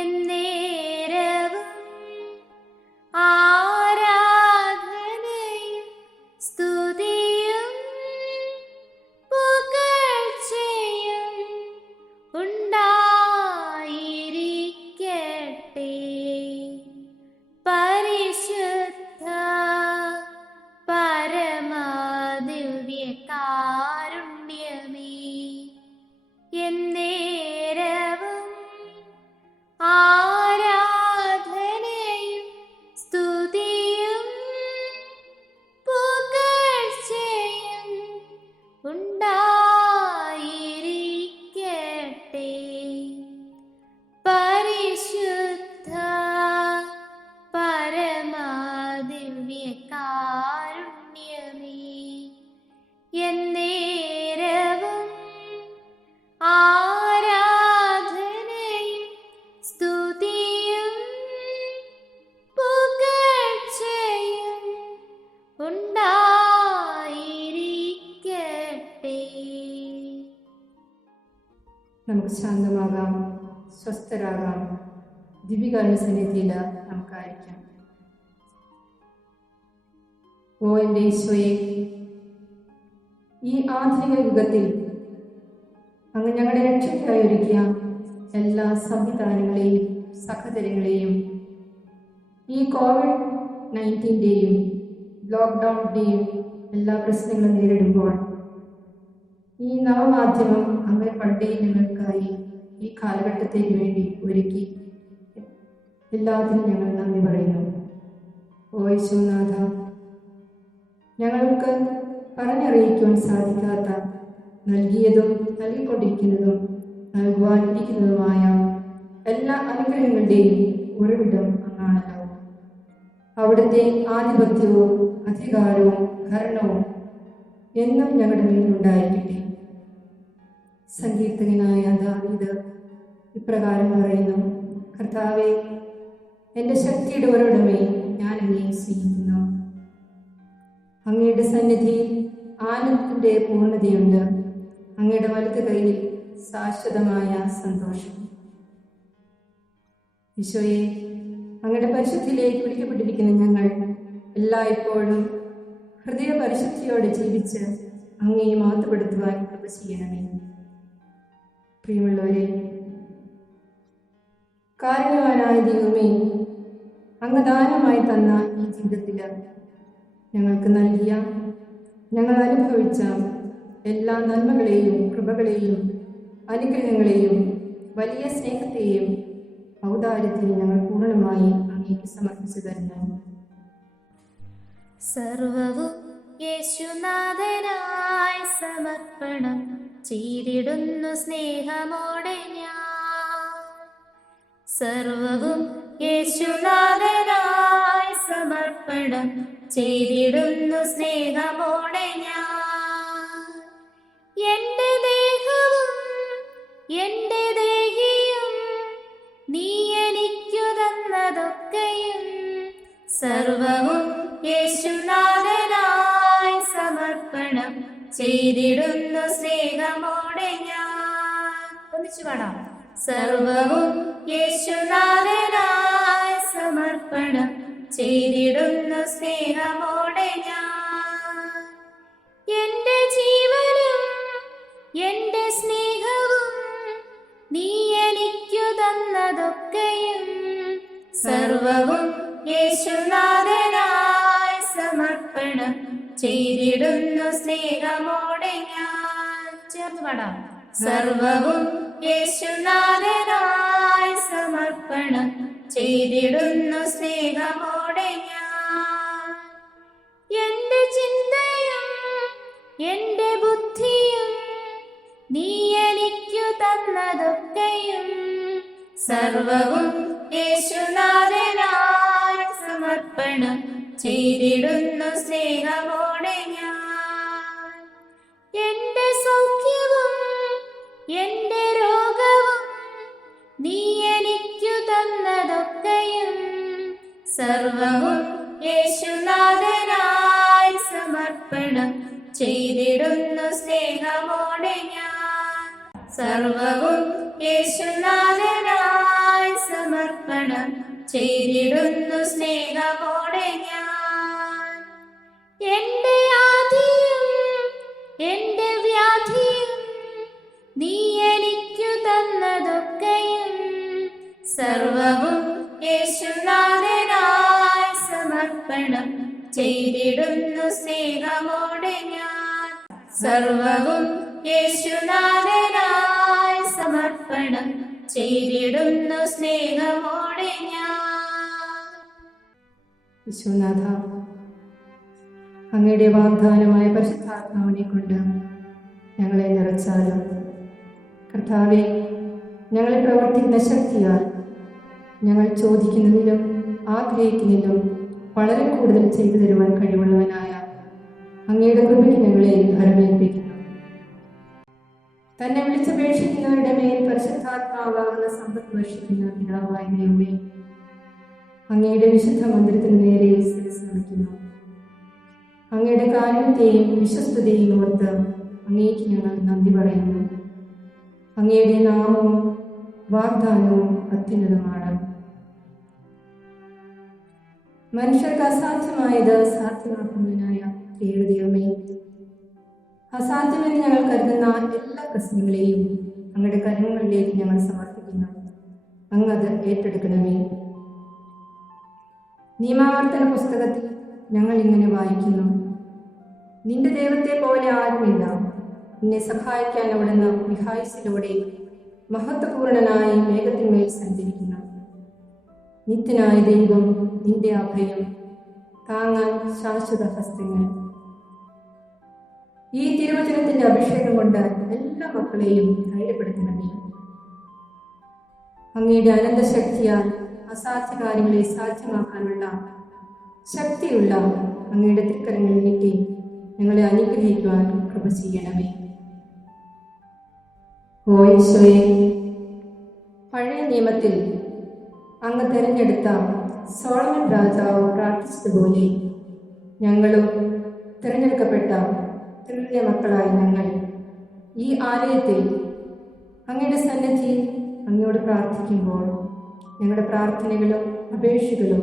എന്നേരവും ആരാധനയും കാരുണ്യമേ എന്നേരവും ആരാധനയും സ്തുതിയും പുകഴ്ചയും ഉണ്ടായിരിക്കട്ടെ. നമുക്ക് ശാന്തമാകാം, സ്വസ്ഥരാകാം, ദിവ്യകാരുണ്യ സന്നിധിയിൽ നമുക്കായിരിക്കാം. ഓ എൻ്റെ ഈശോയെ, ഈ ആധുനിക യുഗത്തിൽ അങ്ങ് ഞങ്ങളുടെ രക്ഷയ്ക്കായി ഒരുക്കിയ എല്ലാ സംവിധാനങ്ങളെയും സഹചര്യങ്ങളെയും ഈ COVID-19-ൻ്റെയും ലോക്ക്ഡൗണിൻ്റെയും എല്ലാ പ്രശ്നങ്ങളും നേരിടുമ്പോൾ ഈ നവമാധ്യമം അങ്ങ് പണ്ടേ ഞങ്ങൾക്കായി ഈ കാലഘട്ടത്തേക്ക് വേണ്ടി ഒരുക്കി. എല്ലാത്തിനും ഞങ്ങൾ നന്ദി പറയുന്നു. ഓ യേശുനാഥ, ഞങ്ങൾക്ക് പറഞ്ഞറിയിക്കുവാൻ സാധിക്കാത്ത നൽകിയതും നൽകിക്കൊണ്ടിരിക്കുന്നതും നൽകുവാനിരിക്കുന്നതുമായ എല്ലാ അനുഗ്രഹങ്ങളുടെയും ഉറവിടം അങ്ങാണല്ലോ. അവിടുത്തെ ആധിപത്യവും അധികാരവും ഭരണവും എന്നും ഞങ്ങളുടെ മേലുണ്ടായിരിക്കട്ടെ. സങ്കീർത്തകനായ ദാവീദ് ഇപ്രകാരം പറയുന്നു: കർത്താവേ, എൻ്റെ ശക്തിയുടെ ഉറവിടമേ, ഞാൻ അങ്ങയെ സ്നേഹിക്കുന്നു. അങ്ങയുടെ സന്നിധിയിൽ ആനന്ദത്തിൻ്റെ പൂർണ്ണതയുണ്ട്. അങ്ങയുടെ വലത് കൈയിൽ ശാശ്വതമായ സന്തോഷം. ഈശോയെ, അങ്ങയുടെ പരിശുദ്ധിയിലേക്ക് വിളിക്കപ്പെട്ടിരിക്കുന്ന ഞങ്ങൾ എല്ലായ്പ്പോഴും ഹൃദയ പരിശുദ്ധിയോടെ ജീവിച്ച് അങ്ങയെ മാറ്റപ്പെടുത്തുവാൻ കൃപ ചെയ്യണമേ. പ്രിയമുള്ളവരെ, കാരുണ്യവാനായ ദൈവമേ, അങ്ങ് ദാനമായി തന്ന ഈ ജീവിതത്തിൽ ഞങ്ങൾക്ക് നൽകിയ, ഞങ്ങൾ അനുഭവിച്ച എല്ലാ നന്മകളെയും കൃപകളെയും അനുഗ്രഹങ്ങളെയും വലിയ സ്നേഹത്തെയും ഔദാര്യത്തെയും ഞങ്ങൾ പൂർണ്ണമായി അങ്ങേക്ക് സമർപ്പിച്ചു തരുന്നു. സർവവും യേശുനാഥനായി സമർപ്പണം ചെയ്തിടുന്നു സ്നേഹമോടെ ഞാൻ. സർവവും യേശുനാഥനായി സമർപ്പണം ചെയ്തിടുന്നു സ്നേഹമോടെ ഞാൻ. എന്റെ ദേഹവും എന്റെ ദേഹിയും നീ എനിക്കു തന്നതൊക്കെയും സർവവും യേശുനാഥനായി സമർപ്പണം ചെയ്തിടുന്നു സ്നേഹമോടെ ഞാൻ. ഒന്നിച്ചു പാടാം. സർവവും യേശുനാഥനായി സമർപ്പണം ചെയ്തിടുന്നു സ്നേഹമോടെ ഞാൻ. എന്റെ ജീവനും എന്റെ സ്നേഹവും നീ എനിക്കു തന്നതൊക്കെയും സർവവും യേശുനാഥനായി സമർപ്പണം ചെയ്തിടുന്നു സ്നേഹമോടെ ഞാൻ. ചേർന്ന് പാടാം. സർവവും യേശുനാഥനായി സമർപ്പണം ചെയ്തിടുന്നു സ്നേഹമോടെ ഞാൻ. എന്റെ ചിന്തയും എന്റെ ബുദ്ധിയും നീ എനിക്കു തന്നതൊക്കെയും സർവവും യേശുനാഥനായി സമർപ്പണം ചെയ്തിടുന്നു സ്നേഹമോടെ ഞാൻ. എന്റെ സൗഖ്യവും എന്റെ രോഗവും നീ എനിക്കു തന്നതൊക്കെയും സർവവും യേശുനാഥനായി സമർപ്പണം ചെയ്തിടുന്നു സ്നേഹമോടെ ഞാൻ. സർവവും യേശുനാഥനായി സമർപ്പണം ചെയ്തിടുന്നു സ്നേഹമോടെ ഞാൻ. എന്റെ ആദിയും എന്റെ വ്യാധിയും നീ എനിക്കു തന്നതൊക്കെയും സർവവും യേശുനാഥനായി സമർപ്പണം ചെയ്തിടുന്നു സ്നേഹമോടെ ഞാൻ. സർവവും യേശുനാഥനായി സമർപ്പണം ചെയ്തിടുന്നു സ്നേഹമോടെ ഞാൻ. വിശ്വനാഥ, അങ്ങയുടെ വാഗ്ദാനമായ പരിശുദ്ധാത്മാവിനെ കൊണ്ട് ഞങ്ങളെ നിറച്ചാലും കർത്താവെ, ഞങ്ങളെ പ്രവർത്തിക്കുന്ന ശക്തിയാൽ ഞങ്ങൾ ചോദിക്കുന്നതിലും ആഗ്രഹിക്കുന്നതിലും വളരെ കൂടുതൽ ചെയ്തു തരുവാൻ കഴിവുള്ളവനായ അങ്ങയുടെ കൃപയ്ക്ക് ഞങ്ങളെ ഭരമേൽപ്പിക്കുന്നു. തന്നെ വിളിച്ചപേക്ഷിക്കുന്നവരുടെ മേൽ പരിശുദ്ധാത്മാവാകുന്ന സമ്പത്ത് വർഷിക്കുന്ന പിതാവായ ദൈവമേ, അങ്ങയുടെ വിശുദ്ധ മന്ദിരത്തിന് നേരെ ശിരസ്സ് വയ്ക്കുന്നു. അങ്ങയുടെ കാരുണ്യത്തെയും വിശ്വസ്തതയും ഓർത്ത് അങ്ങേക്ക് ഞങ്ങൾ നന്ദി പറയുന്നു. അങ്ങയുടെ നാമവും വാഗ്ദാനവും അത്യുന്നതമാണ്. മനുഷ്യർക്ക് അസാധ്യമായത് സാധ്യമാക്കുന്നതിനായ ദൈവമേ, അസാധ്യമെന്ന് ഞങ്ങൾ കരുതുന്ന എല്ലാ പ്രശ്നങ്ങളെയും അങ്ങയുടെ കരങ്ങളിലേക്ക് ഞങ്ങൾ സമർപ്പിക്കുന്നു. അങ്ങ് അത് ഏറ്റെടുക്കണമേ. നിയമാവർത്തന പുസ്തകത്തിൽ ഞങ്ങൾ ഇങ്ങനെ വായിക്കുന്നു: നിന്റെ ദൈവത്തെ പോലെ ആരുമില്ല. നിന്നെ സഹായിക്കാൻ അവിടുന്ന് വിഹായസിലൂടെ മഹത്വപൂർണനായ മേഘത്തിന്മേൽ സഞ്ചരിക്കുന്നു. നിത്യനായ ദൈവം നിന്റെ അഭയം, താങ്ങാൻ ശാശ്വത ഹസ്തങ്ങൾ. ഈ തിരുവചനത്തിന്റെ അഭിഷേകം കൊണ്ട് എല്ലാ മക്കളെയും ധൈര്യപ്പെടുത്തണമേ. അങ്ങയുടെ അനന്തശക്തിയാൽ അസാധ്യ കാര്യങ്ങളെ സാധ്യമാക്കാനുള്ള ശക്തിയുള്ള അങ്ങയുടെ തൃക്കരങ്ങൾ നീട്ടി ഞങ്ങളെ അനുഗ്രഹിക്കുവാൻ കൃപ ചെയ്യണമേ. ഓ ഈശോയെ, പഴയ നിയമത്തിൽ അങ്ങ് തിരഞ്ഞെടുത്ത സോളമൻ രാജാവ് പ്രാർത്ഥിച്ചതുപോലെ ഞങ്ങളും തിരഞ്ഞെടുക്കപ്പെട്ട തിരുവ്യ മക്കളായി ഞങ്ങൾ ഈ ആലയത്തിൽ അങ്ങയുടെ സന്നിധിയിൽ അങ്ങയോട് പ്രാർത്ഥിക്കുമ്പോൾ ഞങ്ങളുടെ പ്രാർത്ഥനകളും അപേക്ഷകളും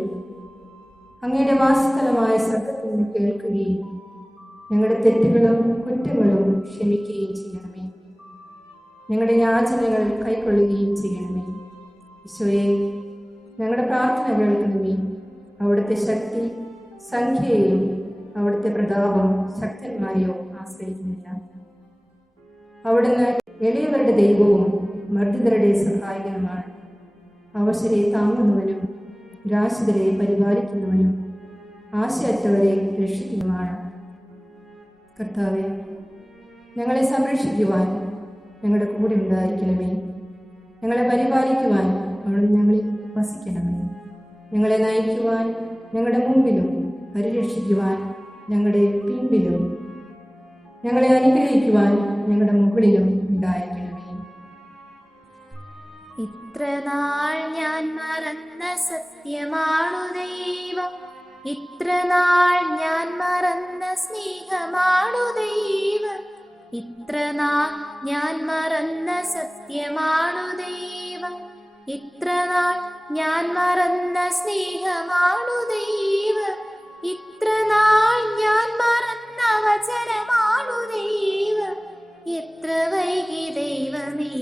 അങ്ങയുടെ വാസസ്ഥലമായ സ്വർഗ്ഗത്തിൽ നിന്ന് കേൾക്കുകയും ഞങ്ങളുടെ തെറ്റുകളും കുറ്റങ്ങളും ക്ഷമിക്കുകയും ചെയ്യണമേ. ഞങ്ങളുടെ യാചനകൾ കൈക്കൊള്ളുകയും ചെയ്യണമേ. ഈശോയെ, ഞങ്ങളുടെ പ്രാർത്ഥന കേൾക്കണമേ. അവിടുത്തെ ശക്തി സംഖ്യയിലും അവിടുത്തെ പ്രതാപം ശക്തന്മാരെയോ ആശ്രയിക്കുന്നില്ല. അവിടുന്ന് എളിയവരുടെ ദൈവവും മർദ്ദിതരുടെ സഹായകനുമാണ്. അവശരെ താങ്ങുന്നവനും നിരാശിതരെ പരിപാലിക്കുന്നവനും ആശയറ്റവരെ രക്ഷിക്കുന്നതുമാണ്. കർത്താവെ, ഞങ്ങളെ സംരക്ഷിക്കുവാൻ ഞങ്ങളുടെ കൂടെ ഉണ്ടായിരിക്കണമേ. ഞങ്ങളെ പരിപാലിക്കുവാൻ അവിടുന്ന് ഞങ്ങളിൽ വസിക്കണമേ. ഞങ്ങളെ നയിക്കുവാൻ ഞങ്ങളുടെ മുമ്പിലും പരിരക്ഷിക്കുവാൻ ഞങ്ങളുടെ പിമ്പിലും ഞങ്ങളെ അനുഗ്രഹിക്കുവാൻ ഞങ്ങളുടെ മുകളിലും ഉണ്ടായിരിക്കണമേ. ഇത്ര നാൾ ഞാൻ മറന്ന സത്യമാണു ദൈവം, ഇത്ര നാൾ ഞാൻ മറന്ന സ്നേഹമാണു ദൈവം, ഇത്ര നാൾ ഞാൻ മറന്ന സത്യമാണു ദൈവം, ഇത്ര നാൾ ഞാൻ മറന്ന സ്നേഹമാണു ദൈവം, ഇത്ര നാൾ ഞാൻ മറന്ന വചനമാണു ദൈവം. എത്ര വൈകി ദൈവമേ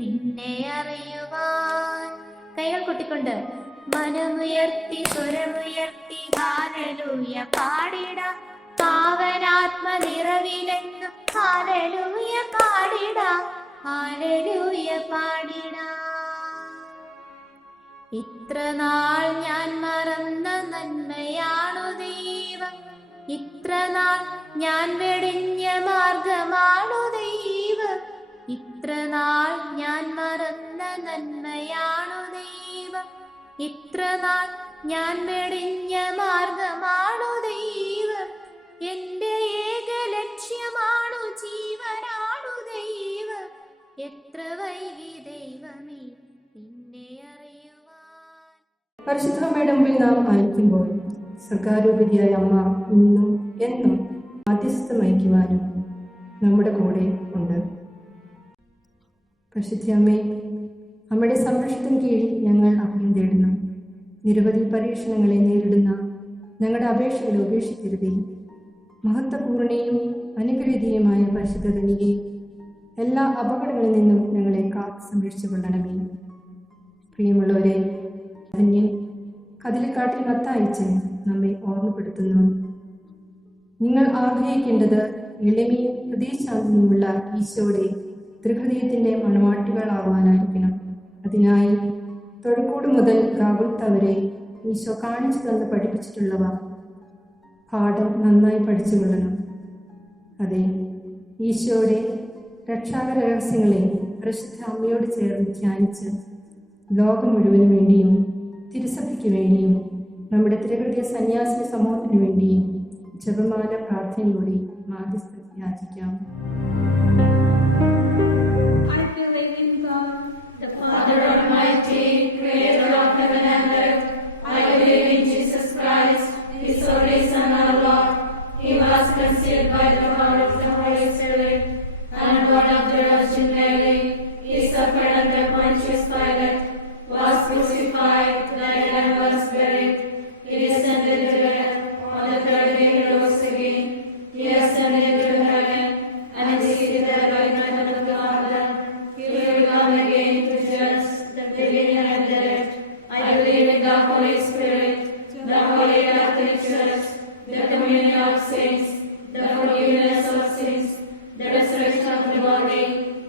നിന്നെ അറിയുവാൻ. കൈകൾ കൊട്ടിക്കൊണ്ട് മനമുയർത്തി സ്വരമുയർത്തി ഹല്ലേലൂയ പാടിടാം. പാവനാത്മ നിറവിലെന്നും ഹല്ലേലൂയ പാടിടാം, ഹല്ലേലൂയ പാടിടാം. ഇത്ര നാൾ ഞാൻ മറന്ന നന്മയാണു ദൈവം, ഇത്ര നാൾ ഞാൻ വെടിഞ്ഞ മാർഗമാണു ദൈവം, ഇത്ര നാൾ ഞാൻ മറന്ന നന്മയാണു ദൈവം, ഇത്ര നാൾ ഞാൻ വെടിഞ്ഞ മാർഗമാണു ദൈവം. എന്റെ ഏക ലക്ഷ്യമാണു ജീവനാണു ദൈവം. എത്ര വൈകി ദൈവമേ നിന്നെ അറിയുവാൻ. പരിശുദ്ധമ്മയുടെ മുമ്പിൽ നാം ആയിരിക്കുമ്പോൾ സർക്കാരോപരിയായ അമ്മ ഇന്നും എന്നും മധ്യസ്ഥം വഹിക്കുവാനും നമ്മുടെ കൂടെ ഉണ്ട്. പരിശുദ്ധ അമ്മേ, അമ്മയുടെ സംരക്ഷണത്തിന് കീഴിൽ ഞങ്ങൾ അഭയം തേടുന്നു. നിരവധി പരീക്ഷണങ്ങളെ നേരിടുന്ന ഞങ്ങളുടെ അപേക്ഷകളെ ഉപേക്ഷിക്കരുതേ. മഹത്വപൂർണയും അനുഗ്രഹീതയുമായ പരിശുദ്ധ കന്യകേ, എല്ലാ അപകടങ്ങളിൽ നിന്നും ഞങ്ങളെ കാത്ത് സംരക്ഷിച്ചു കൊള്ളണമേ. പ്രിയമുള്ളവരെ, ധന്യൻ കതിലിക്കാട്ടിൽ കത്തയച്ച് നമ്മെ ഓർമ്മപ്പെടുത്തുന്നു. നിങ്ങൾ ആഗ്രഹിക്കേണ്ടത് എളിമയും ഹൃദയശാന്തിയുമുള്ള ഈശോയുടെ ത്രിഹൃദയത്തിൻ്റെ മണവാട്ടികളാവാനായിരിക്കണം. അതിനായി തൊഴുക്കോട് മുതൽ ഗാഗുൽത്ത വരെ ഈശോ കാണിച്ചു തന്ന് പഠിപ്പിച്ചിട്ടുള്ളവ പാഠം നന്നായി പഠിച്ചുകൊള്ളണം. അതെ, ഈശോയുടെ രക്ഷാകര രഹസ്യങ്ങളെ പരിശുദ്ധ അമ്മയോട് ചേർന്ന് ധ്യാനിച്ച് ലോകം മുഴുവന് വേണ്ടിയും തിരുസഭയ്ക്ക് വേണ്ടിയും നമ്മുടെ തിരുഹൃദയ സന്യാസി സമൂഹത്തിനു വേണ്ടി ജപമാല പ്രാർത്ഥനയിലൂടെ മാധ്യസ്ഥം യാചിക്കാം. I believe in God, the Father Almighty, creator of heaven and earth. I believe in Jesus Christ, His only Son, our Lord. He was conceived by the power of the Holy Spirit and born of the Virgin Mary. He suffered under Pontius Pilate, was crucified, died and was buried. He descended to earth. On the third day He rose again. He ascended to heaven and is seated at the right hand of the Father. He will come again to judge the living and the dead. I believe in the Holy Spirit, the Holy Catholic Church, the communion of saints, the forgiveness of sins, the resurrection of the body,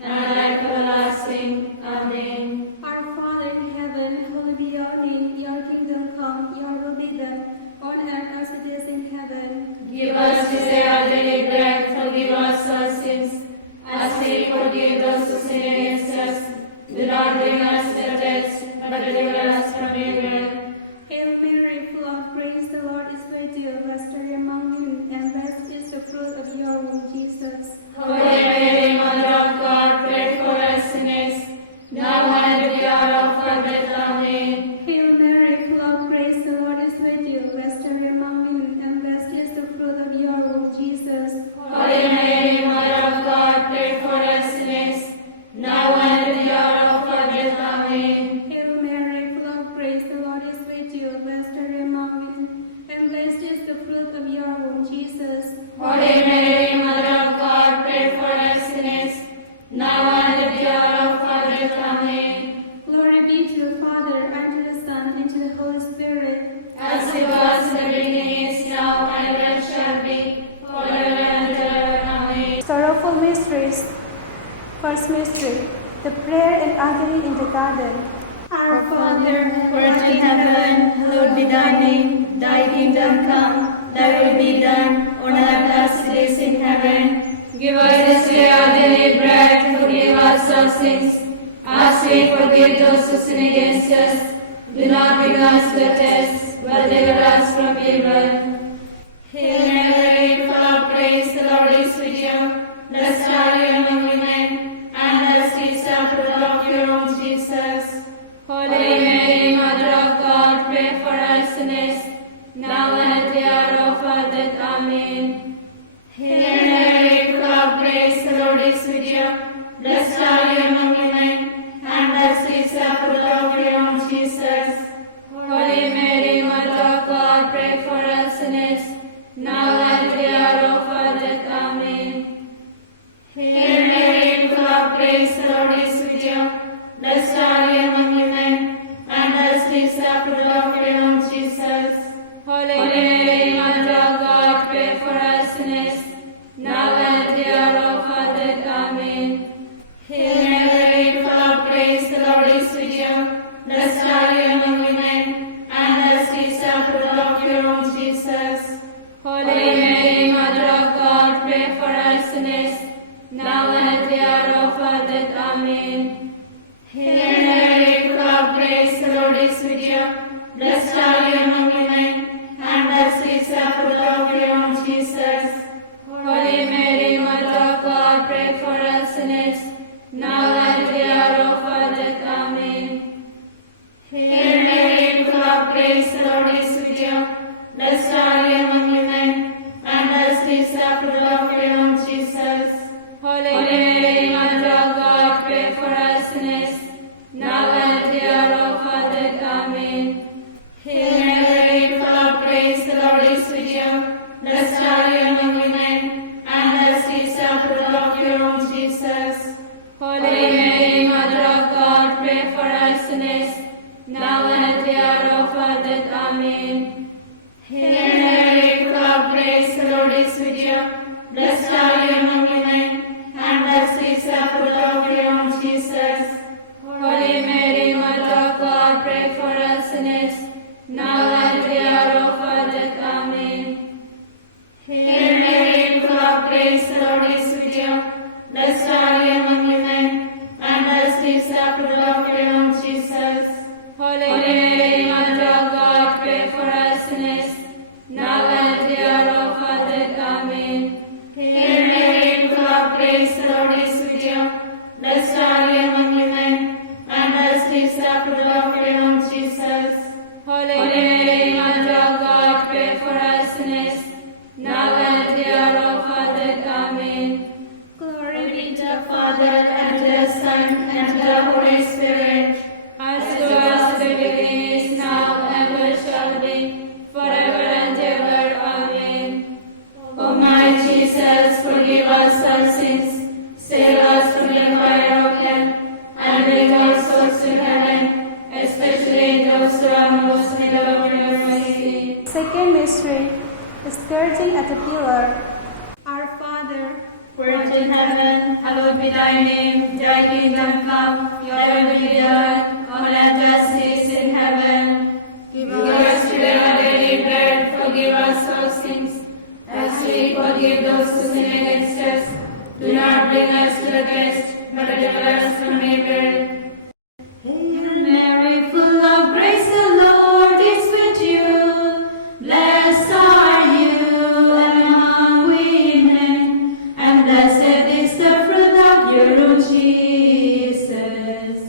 and life everlasting. Amen. Our Father in heaven, hallowed be your name. Your kingdom come, your will be done, on earth as it is in heaven. Give us this day our daily bread. Forgive us our sins, as we forgive those who sin against us. Do not bring us to test, but deliver us from evil. Hail Mary, full of grace, the Lord is with you. Blessed are you among women, and blessed is the fruit of your womb, Jesus. Holy Mary, Mother of God, pray for us sinners, now and at the hour of our death. Amen. Hail Mary, full of grace, the Lord is with you. Blessed are you among women, and blessed is the fruit of your womb, Jesus. Holy Mary, Mother of God, pray for us sinners, now and at the hour of our death. Amen. Hail Mary, full of grace, the Lord is with you. Blessed are you among women, and blessed is the fruit of your womb, Jesus. Holy Mary, Mother of God, pray for us sinners, now and at the hour of our death. Amen. Glory be to the Father, and to the Son, and to the Holy Spirit. As it was in the beginning, is now, and ever shall be, forever and ever. Amen. Sorrowful mysteries. First mystery, the prayer and agony in the garden. Our Father, who art in heaven, hallowed be thy name. Thy kingdom come, thy will be done, on earth as it is in heaven. Give us this day our daily bread. Forgive us our sins, as we forgive those who sin against us. Do not bring us to the test, but deliver us from evil. Hail Mary, full of grace, the Lord is with you. Blessed are you among women, and blessed is the fruit of your womb, Jesus. Holy Mary, Mother of God, pray for us sinners, now and at the hour of our death. Amen. Hail Mary, full of grace, the Lord is with you. Blessed are you among women, and blessed is the fruit of your womb, Jesus. Holy Mary, Mother of God, pray for us sinners, now and at the hour of our death. Amen. Hail Mary, full of grace, the Lord is with you. Blessed are you among women, and blessed is the fruit of your womb, Jesus. Holy Mary, Mother of God, pray for us sinners, now and at the hour of our death. Amen. Hail Mary, full of grace, the Lord is with you. Blessed are you among women, and blessed is the fruit of your womb, Jesus. Holy Mary, Mother of God, pray for us sinners, now and at the hour of our death. Amen. Hail Mary, full of grace, the Lord is with you. Blessed are you among women, and blessed is the fruit of your womb, Jesus. Holy Mary, Mother of God, pray for us sinners, now and at the hour of our death. Amen. Hail Mary, full of grace, the Lord is with you. Blessed are you among women, and blessed is the fruit of your womb, Jesus. Holy Mary, Mother of God, pray for us sinners, now and at the hour of our death. Amen. Hail Mary, full of grace, the Lord is with you. Blessed are you among women, and blessed is the fruit of your womb, Jesus. Holy Mary, Mother of God, pray for us sinners, now and at the hour of our death. Amen. Hail Mary, full of grace, the Lord is with you. Blessed are you among women, and blessed is the fruit of your womb, Jesus. Holy Mary, Mother of God, pray for us sinners, now and at the hour of our death. Amen. Hail Mary, full of grace, the Lord is with you. Blessed are you among women, and blessed is the fruit of your womb, Jesus. Holy Mary, Mother of God, pray for us us our sins, save us from the fire of hell, and bring our souls to heaven, especially those who are most in need of your mercy. Second mystery, the scourging at the pillar. Our Father, who art in heaven, hallowed be thy name. Thy kingdom come, your will be done, on earth as it is in heaven. Give us today our daily bread. Forgive us our sins, as we forgive those who sin against us. Do not bring us to the test, but deliver us from evil. Hail Mary, full of grace, the Lord is with you. Blessed are you among women, and blessed is the fruit of your womb, Jesus.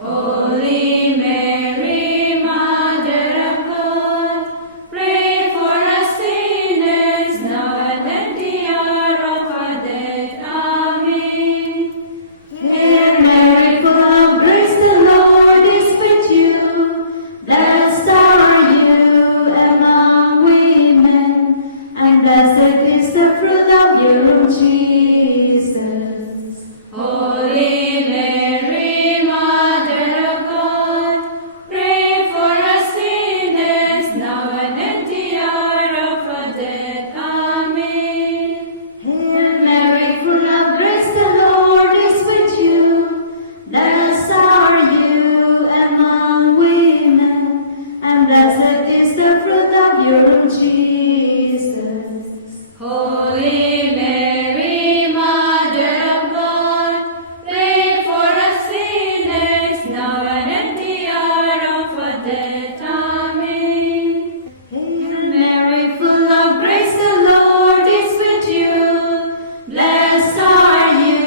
Holy Mary, Mother of God, pray for us sinners, now and at the hour of our death. Amen. Hail Mary, full of grace, the Lord is with you. Blessed are you among women, and blessed is the fruit of your womb, Jesus. Holy Mary, Mother of God, pray for us sinners, now and at the hour of our death. Amen. Hail Mary, full of grace, the Lord is with you. Blessed are you among women, and blessed is the fruit of your womb, Jesus. Holy Mary, Mother of God, pray for us sinners, now and at the hour of our death. Amen. Hail Mary, full of grace, the Lord is with you. Blessed are you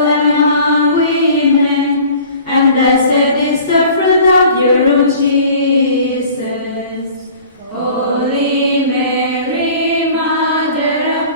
among women, and blessed is the fruit of your womb, Jesus. Holy Mary, Mother of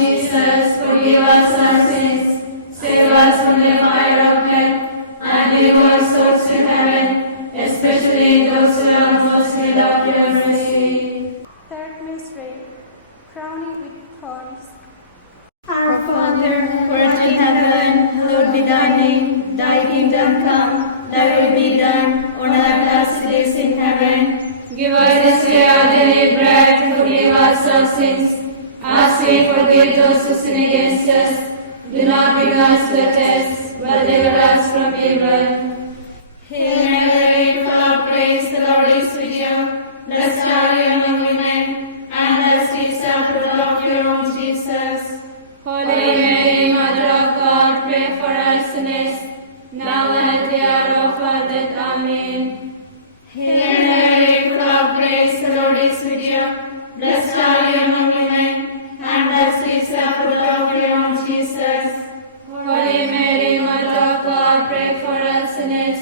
Jesus, forgive us our sins, save us from the fire of hell, and lead all souls to heaven, especially those who are most in need of your mercy. Third mystery, crowning with thorns. Our Father, who art in heaven, hallowed be thy name. Thy kingdom come, thy will be done, on earth as it is in heaven. Give us this day our daily bread, and forgive us our sins, as we forgive those who sin against us. Do not bring us to the test, but deliver us from evil. Hail Mary, full of grace, the Lord is with you. Blessed are you among women, and blessed is the fruit of your womb, Jesus. Holy Mary, Mother of God, pray for us sinners, now and at the hour of our death. Amen. Hail Mary, full of grace, the Lord is with you. Blessed are you among women, and blessed is the fruit of your womb, Jesus. Holy Mary, Mother of God, pray for us sinners,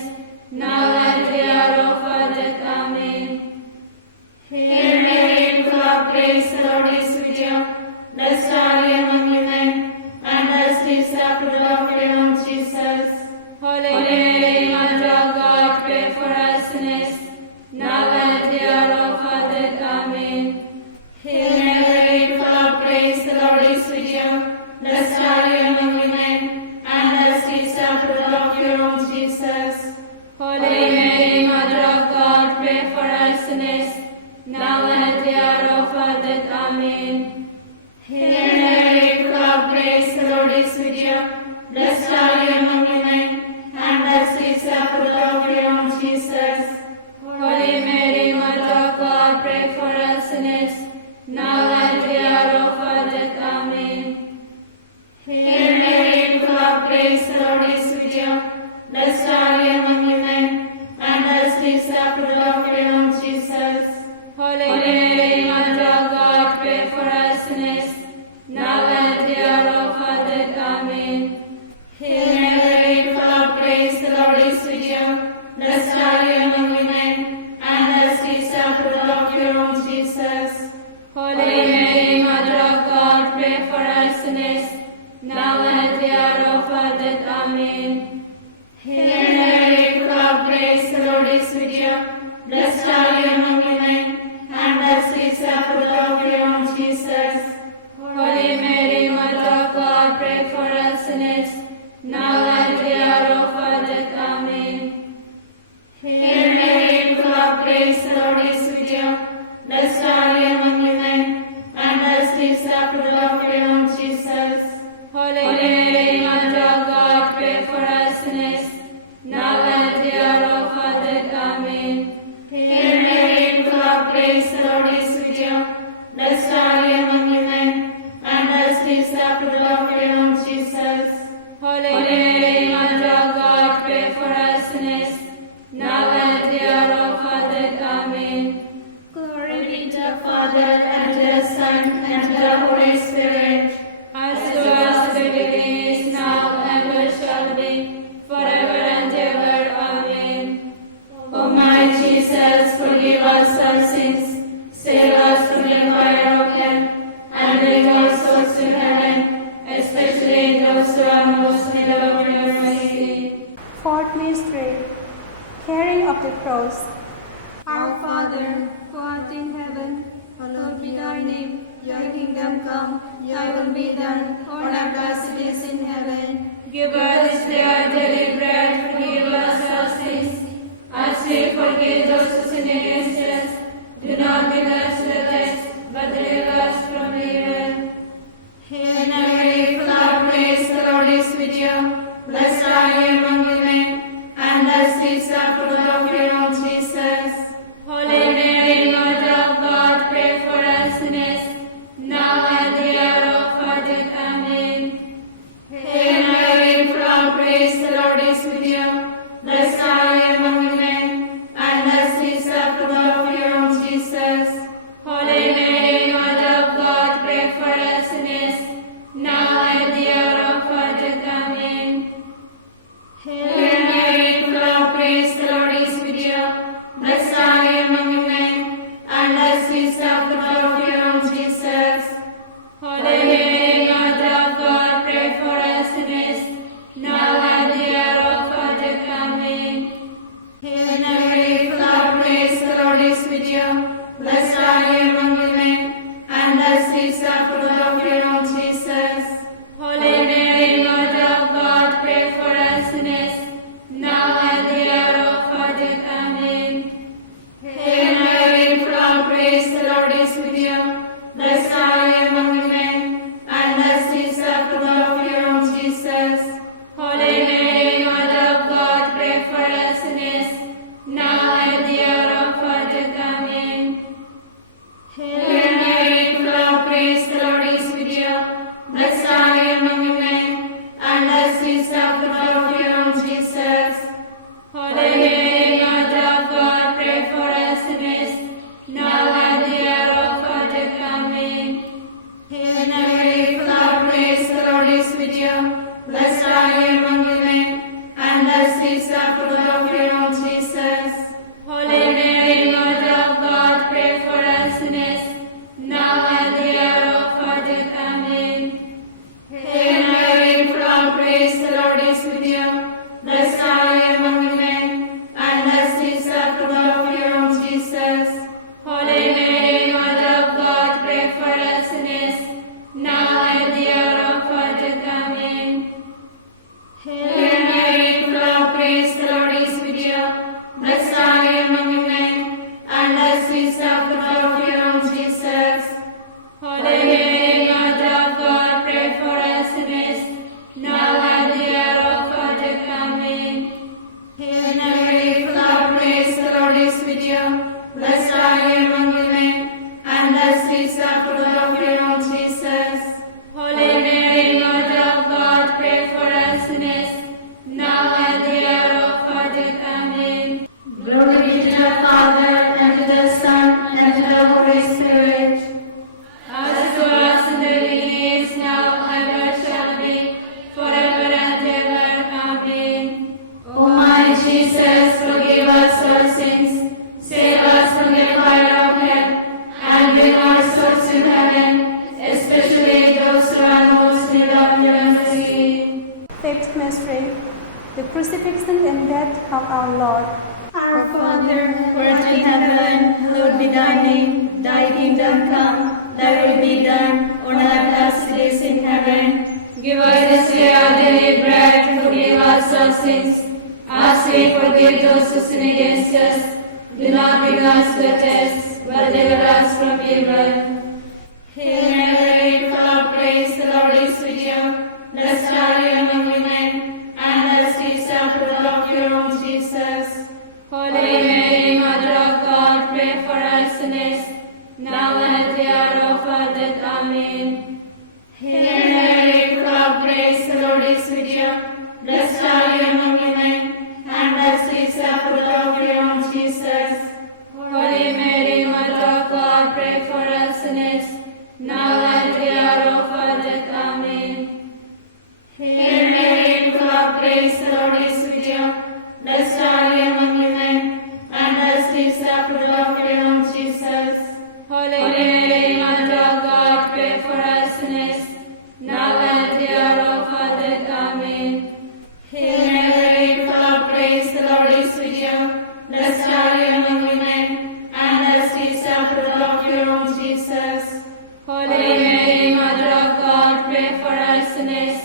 now and at the hour of our death. Amen. Hail Mary, full of grace, the Lord is with you. Blessed are you among women, and blessed is the fruit of your womb, Jesus. Holy Mary, Mother of God, pray for us sinners, now and at the hour of our death. Amen. Hail Mary, full of grace, the Lord is with you. Blessed are you among women, and blessed is the fruit of your womb, Jesus. Holy Mary, Mother of God, pray for us sinners, now and at the hour of our death. Amen. Hail Mary, full of grace, the Lord is with you. Blessed are you among women, and blessed is the fruit of your womb, Jesus. Holy Mary, Mother of God, pray for us sinners, now and at the hour of our death. Amen. Hail Mary, full of grace, the Lord is with you. Blessed are you among women, and blessed is the fruit of your womb, Jesus. Holy Mary, Mother of God, pray for us sinners, now and at the hour of our death. Amen. Hail Mary, full of grace, the Lord is with you. Blessed are you among women, and blessed is the fruit of your womb, Jesus. Holy Mary, Mother of God, pray for us sinners, now and at the hour of our death. Amen. Hail Mary, full of grace, the Lord is with you. Blessed are you among women, and blessed is the fruit of your womb, Jesus. Holy Mary, Mother of God, pray for us sinners, now and at the hour of our death. Amen. Hail Mary, full of grace, the Lord is with you. Blessed are you among women, and blessed is the fruit of your womb, Jesus. Holy Mary, Mother of God, pray for us sinners, now and at the hour of our death. Amen. Hail Mary, full of grace, the Lord is with you. Blessed are you among women, and blessed is the fruit of your womb, Jesus. Holy Mary, Mother of God, pray for us sinners, now and at the hour of our death. Amen. Glory be to the Father, and to the Son, and to the Holy Spirit, as it was in the beginning, is now, and ever shall be, forever and ever. Amen. O my Jesus, forgive us our sins, save us from the fire of hell, and lead all souls to heaven, especially those who are most in need of your mercy. Fourth mystery, carrying of the cross. Our Father, who art in heaven, hallowed be thy name. Thy kingdom come, thy will be done, on earth as it is in heaven. Give us this day our daily bread, forgive us our sins, as we forgive those who sin against us. Do not bring us to the test, but deliver us from evil. Hail Mary, full of grace, the Lord is with you. Blessed are you among women, and blessed is the fruit of your womb, Jesus. Holy Mary, Mother of God, pray for us sinners, now and at the hour of our death. Amen. Hail Mary, full of grace, the Lord is with you. Blessed are you among women, and blessed is the fruit of your womb, Jesus. Holy Mary, Mother of God, pray for us sinners, now and at the hour of our death. Amen. Hail Mary, full of grace, the Lord is with you. Blessed are you among women, and blessed is the fruit of your womb, Jesus. Holy Mary, fifth mystery, the crucifixion and death of our Lord. Our Father, who art in heaven, hallowed be thy name. Thy kingdom come, thy will be done, on earth as it is in heaven. Give us this day our daily bread, forgive us our sins, as we forgive those who sin against us. Do not bring us to a test, but deliver us from evil. Hail Mary, full of grace, the Lord is with you. Blessed are you among women, and blessed is the fruit of your womb, Jesus. Holy Mary, Mother of God, pray for us sinners, now and at the hour of our death. Amen. Hail Mary, full of grace, the Lord is with you. Blessed are you among women, and blessed is the fruit of your womb, Jesus. Holy Mary, Mother of God, pray for us sinners, now and at the hour of our death. Amen. Hail Mary, full of grace, the Lord is with you. Blessed are you among women, and blessed is the fruit of your womb, Jesus. Holy Mary, Mother of God, pray for us sinners, now and at the hour of our death. Amen. Hail Mary, full of grace, the Lord is with you. Blessed are you among women, and blessed is the fruit of your womb, Jesus. Holy Mary, Mother of God, pray for us sinners,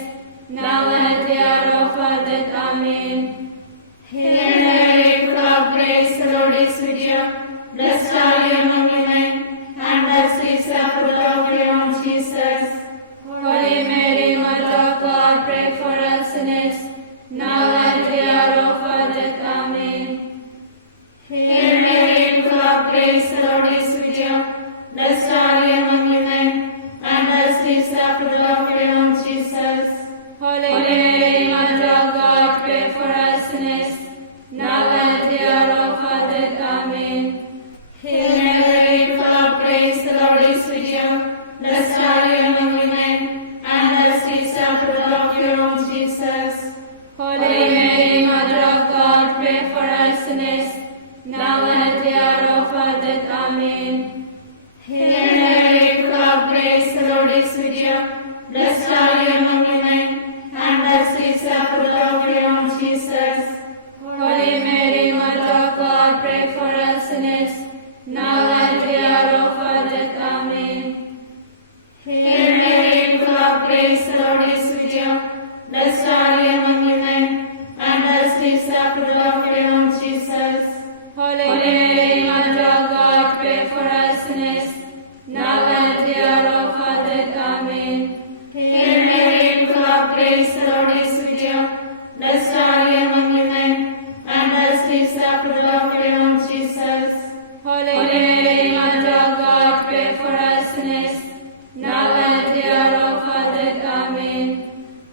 now and at the hour of our death. Amen. Hail Mary, full of grace, the Lord is with you. Blessed are you among women, and blessed is the fruit of your womb, Jesus. Holy Mary, Mother of God, pray for us sinners, now and at the hour of our death. Amen. Hail Mary, full of grace, the Lord is with you. Blessed are you among women, and blessed is the fruit of your womb, Jesus. Holy Mary, Mother of God, pray for us sinners, now and at the hour of our death. Amen. Hail Mary, full of grace, the Lord is with you. Blessed are you among women, and blessed is the fruit of your womb, Jesus. Holy Mary, Mother of God, pray for us sinners, now and at the hour of our death. Amen. Hail Mary, full of grace, the Lord is with you. Blessed are you among women, and blessed is the fruit of your womb, Jesus. Holy Mary, Mother of God, pray for us sinners, now and at the hour of our death. Amen. Hail Mary, full of grace, the Lord is with you. Blessed are you among women, and blessed is the fruit of your womb, Jesus. Holy Mary, Mother of God, pray for us sinners, now and at the hour of our death. Amen. Hail Mary, full of grace, the Lord is with you. Blessed are you among women, and blessed is the fruit of your womb, Jesus. Holy Mary, Mother of God, pray for us sinners, now and at the hour of our death. Amen.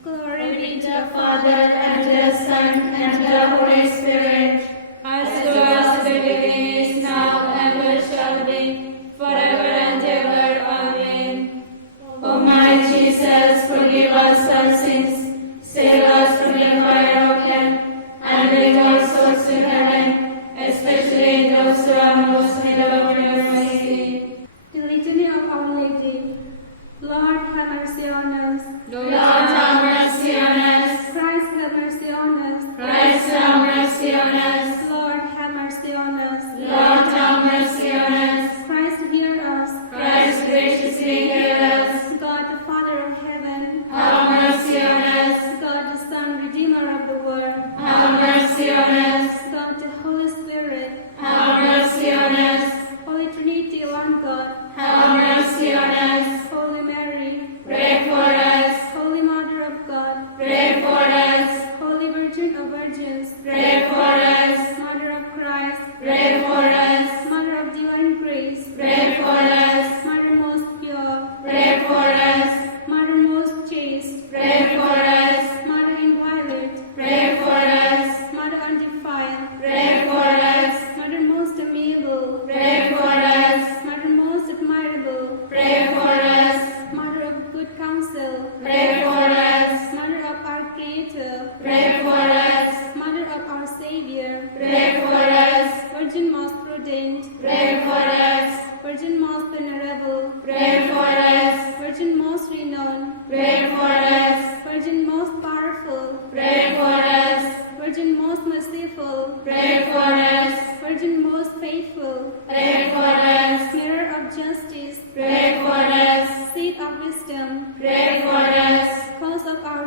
Glory be to the Father, and to the Son, and to the Holy Spirit, as it was in the beginning, is now, and ever shall be, forever and ever. Amen. O my Jesus, forgive us our sins, save us from the fire of hell, and bring all souls to heaven, especially those who are most in need of your mercy. The Litany of Our Lady. Lord, have mercy on us. Lord, have mercy on us. Christ, have mercy on us. Christ,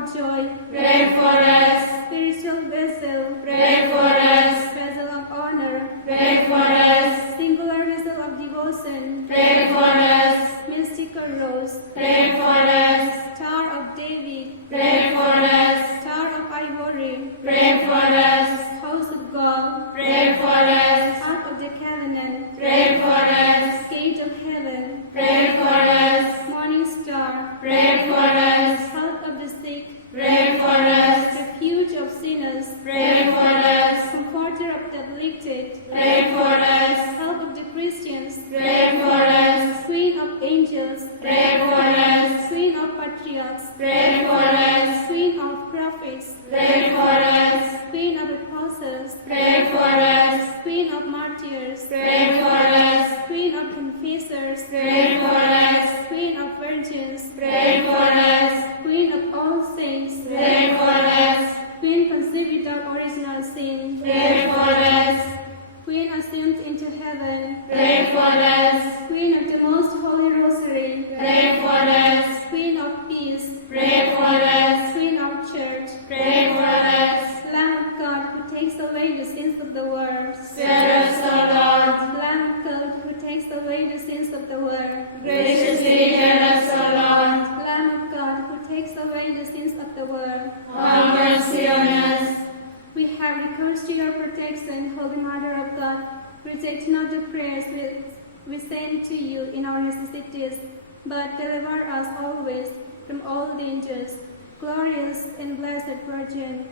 of joy, pray for us. spiritual vessel, Pray for us. vessel of honor, Pray for us. singular vessel of devotion, Pray for us. mystical rose, Pray for us. Star of David, Pray for us. Star of Ivory, Pray for us. House of God, Pray for us. Ark of the Covenant, Pray for us. Gate of Heaven, Pray for us. Morning Star, Pray for us. Health of the sick, Pray for us. Refuge of sinners, Pray for us. Comforter of the afflicted, Pray for us. Help of the Christians, Pray for us. Queen of angels, Pray for us. Queen of patriarchs, Pray for us. Queen of prophets, Pray for us. Queen of apostles, Pray for us. Queen of martyrs, Pray for us. Queen of confessors, Pray for us. Queen of virgins, Pray for us. Queen of all saints, Pray for us. Queen conceived without original sin, Pray for us. Queen assumed into heaven, Pray for us. Queen of the most holy rosary, Pray for us. Queen of peace, Pray for us. Queen of church, Pray for us. Lamb of God who takes away the sins of the world, Spare us, O Lord. Lamb of God who takes away the sins of the world, Graciously hear us, O Lord. Lamb of God who takes away the sins of the world. Have mercy on us. We have recourse to your protection, Holy Mother of God. Reject not the prayers we send to you in our necessities, but deliver us always from all dangers. Glorious and blessed Virgin,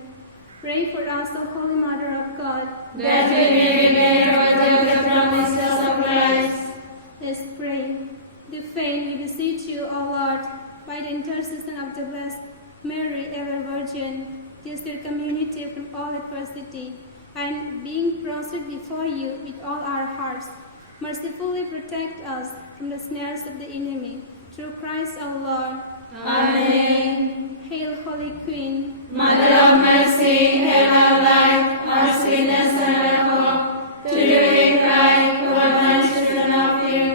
pray for us, O Holy Mother of God. That we may be made worthy of the promises of Christ. Let's pray. Defend, we beseech you, O Lord, by the intercession of the Blessed Mary, ever Virgin, this your community from all adversity, and being prostrate before you with all our hearts, mercifully protect us from the snares of the enemy. Through Christ our Lord. Amen. Hail, Holy Queen, Mother of mercy, hail our life, our sweetness and our hope. To you we cry, poor blind children of fear.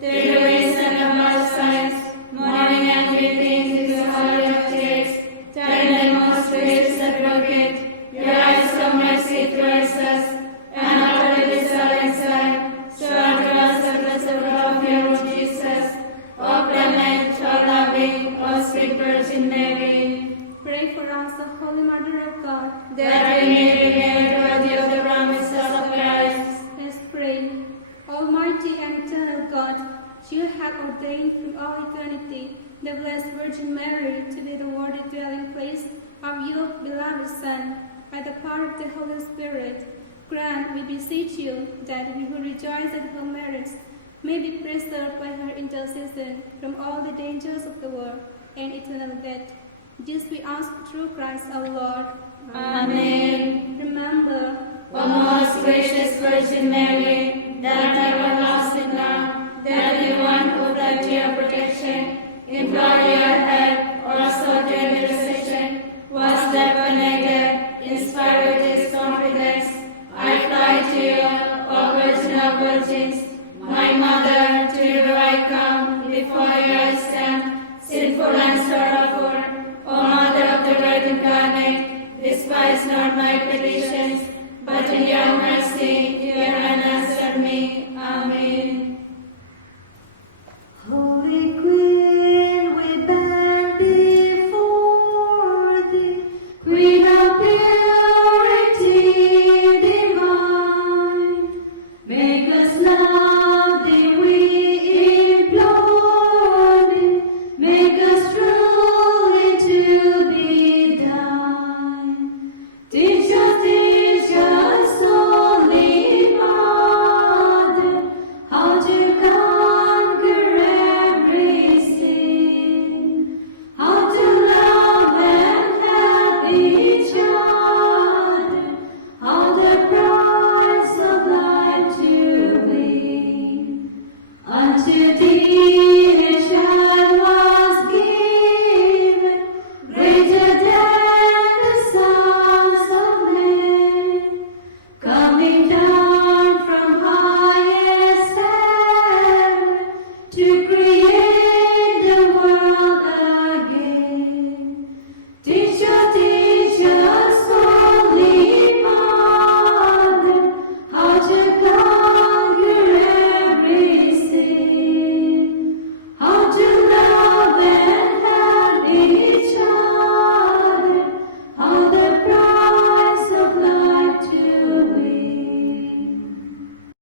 To you we send up our sighs, mourning and weeping in this valley of tears. Turn then, most gracious advocate, your eyes of mercy towards us, and after this our exile, show unto us the blessed fruit of your womb, Jesus. O clement, O loving, O sweet Virgin Mary, pray for us, O Holy Mother of God. that we may be made worthy of the promises of Christ. Let's pray. Almighty and eternal God, you have ordained from all eternity the Blessed Virgin Mary to be the worthy dwelling place of your beloved Son. By the power of the Holy Spirit, grant, we beseech you, that we who rejoice at her merits may be preserved by her intercession from all the dangers of the world and eternal death. This we ask through Christ our Lord. Amen. Remember, O most gracious Virgin Mary, that everlasting love, that you one who fled to your protection, implore your help, or sought your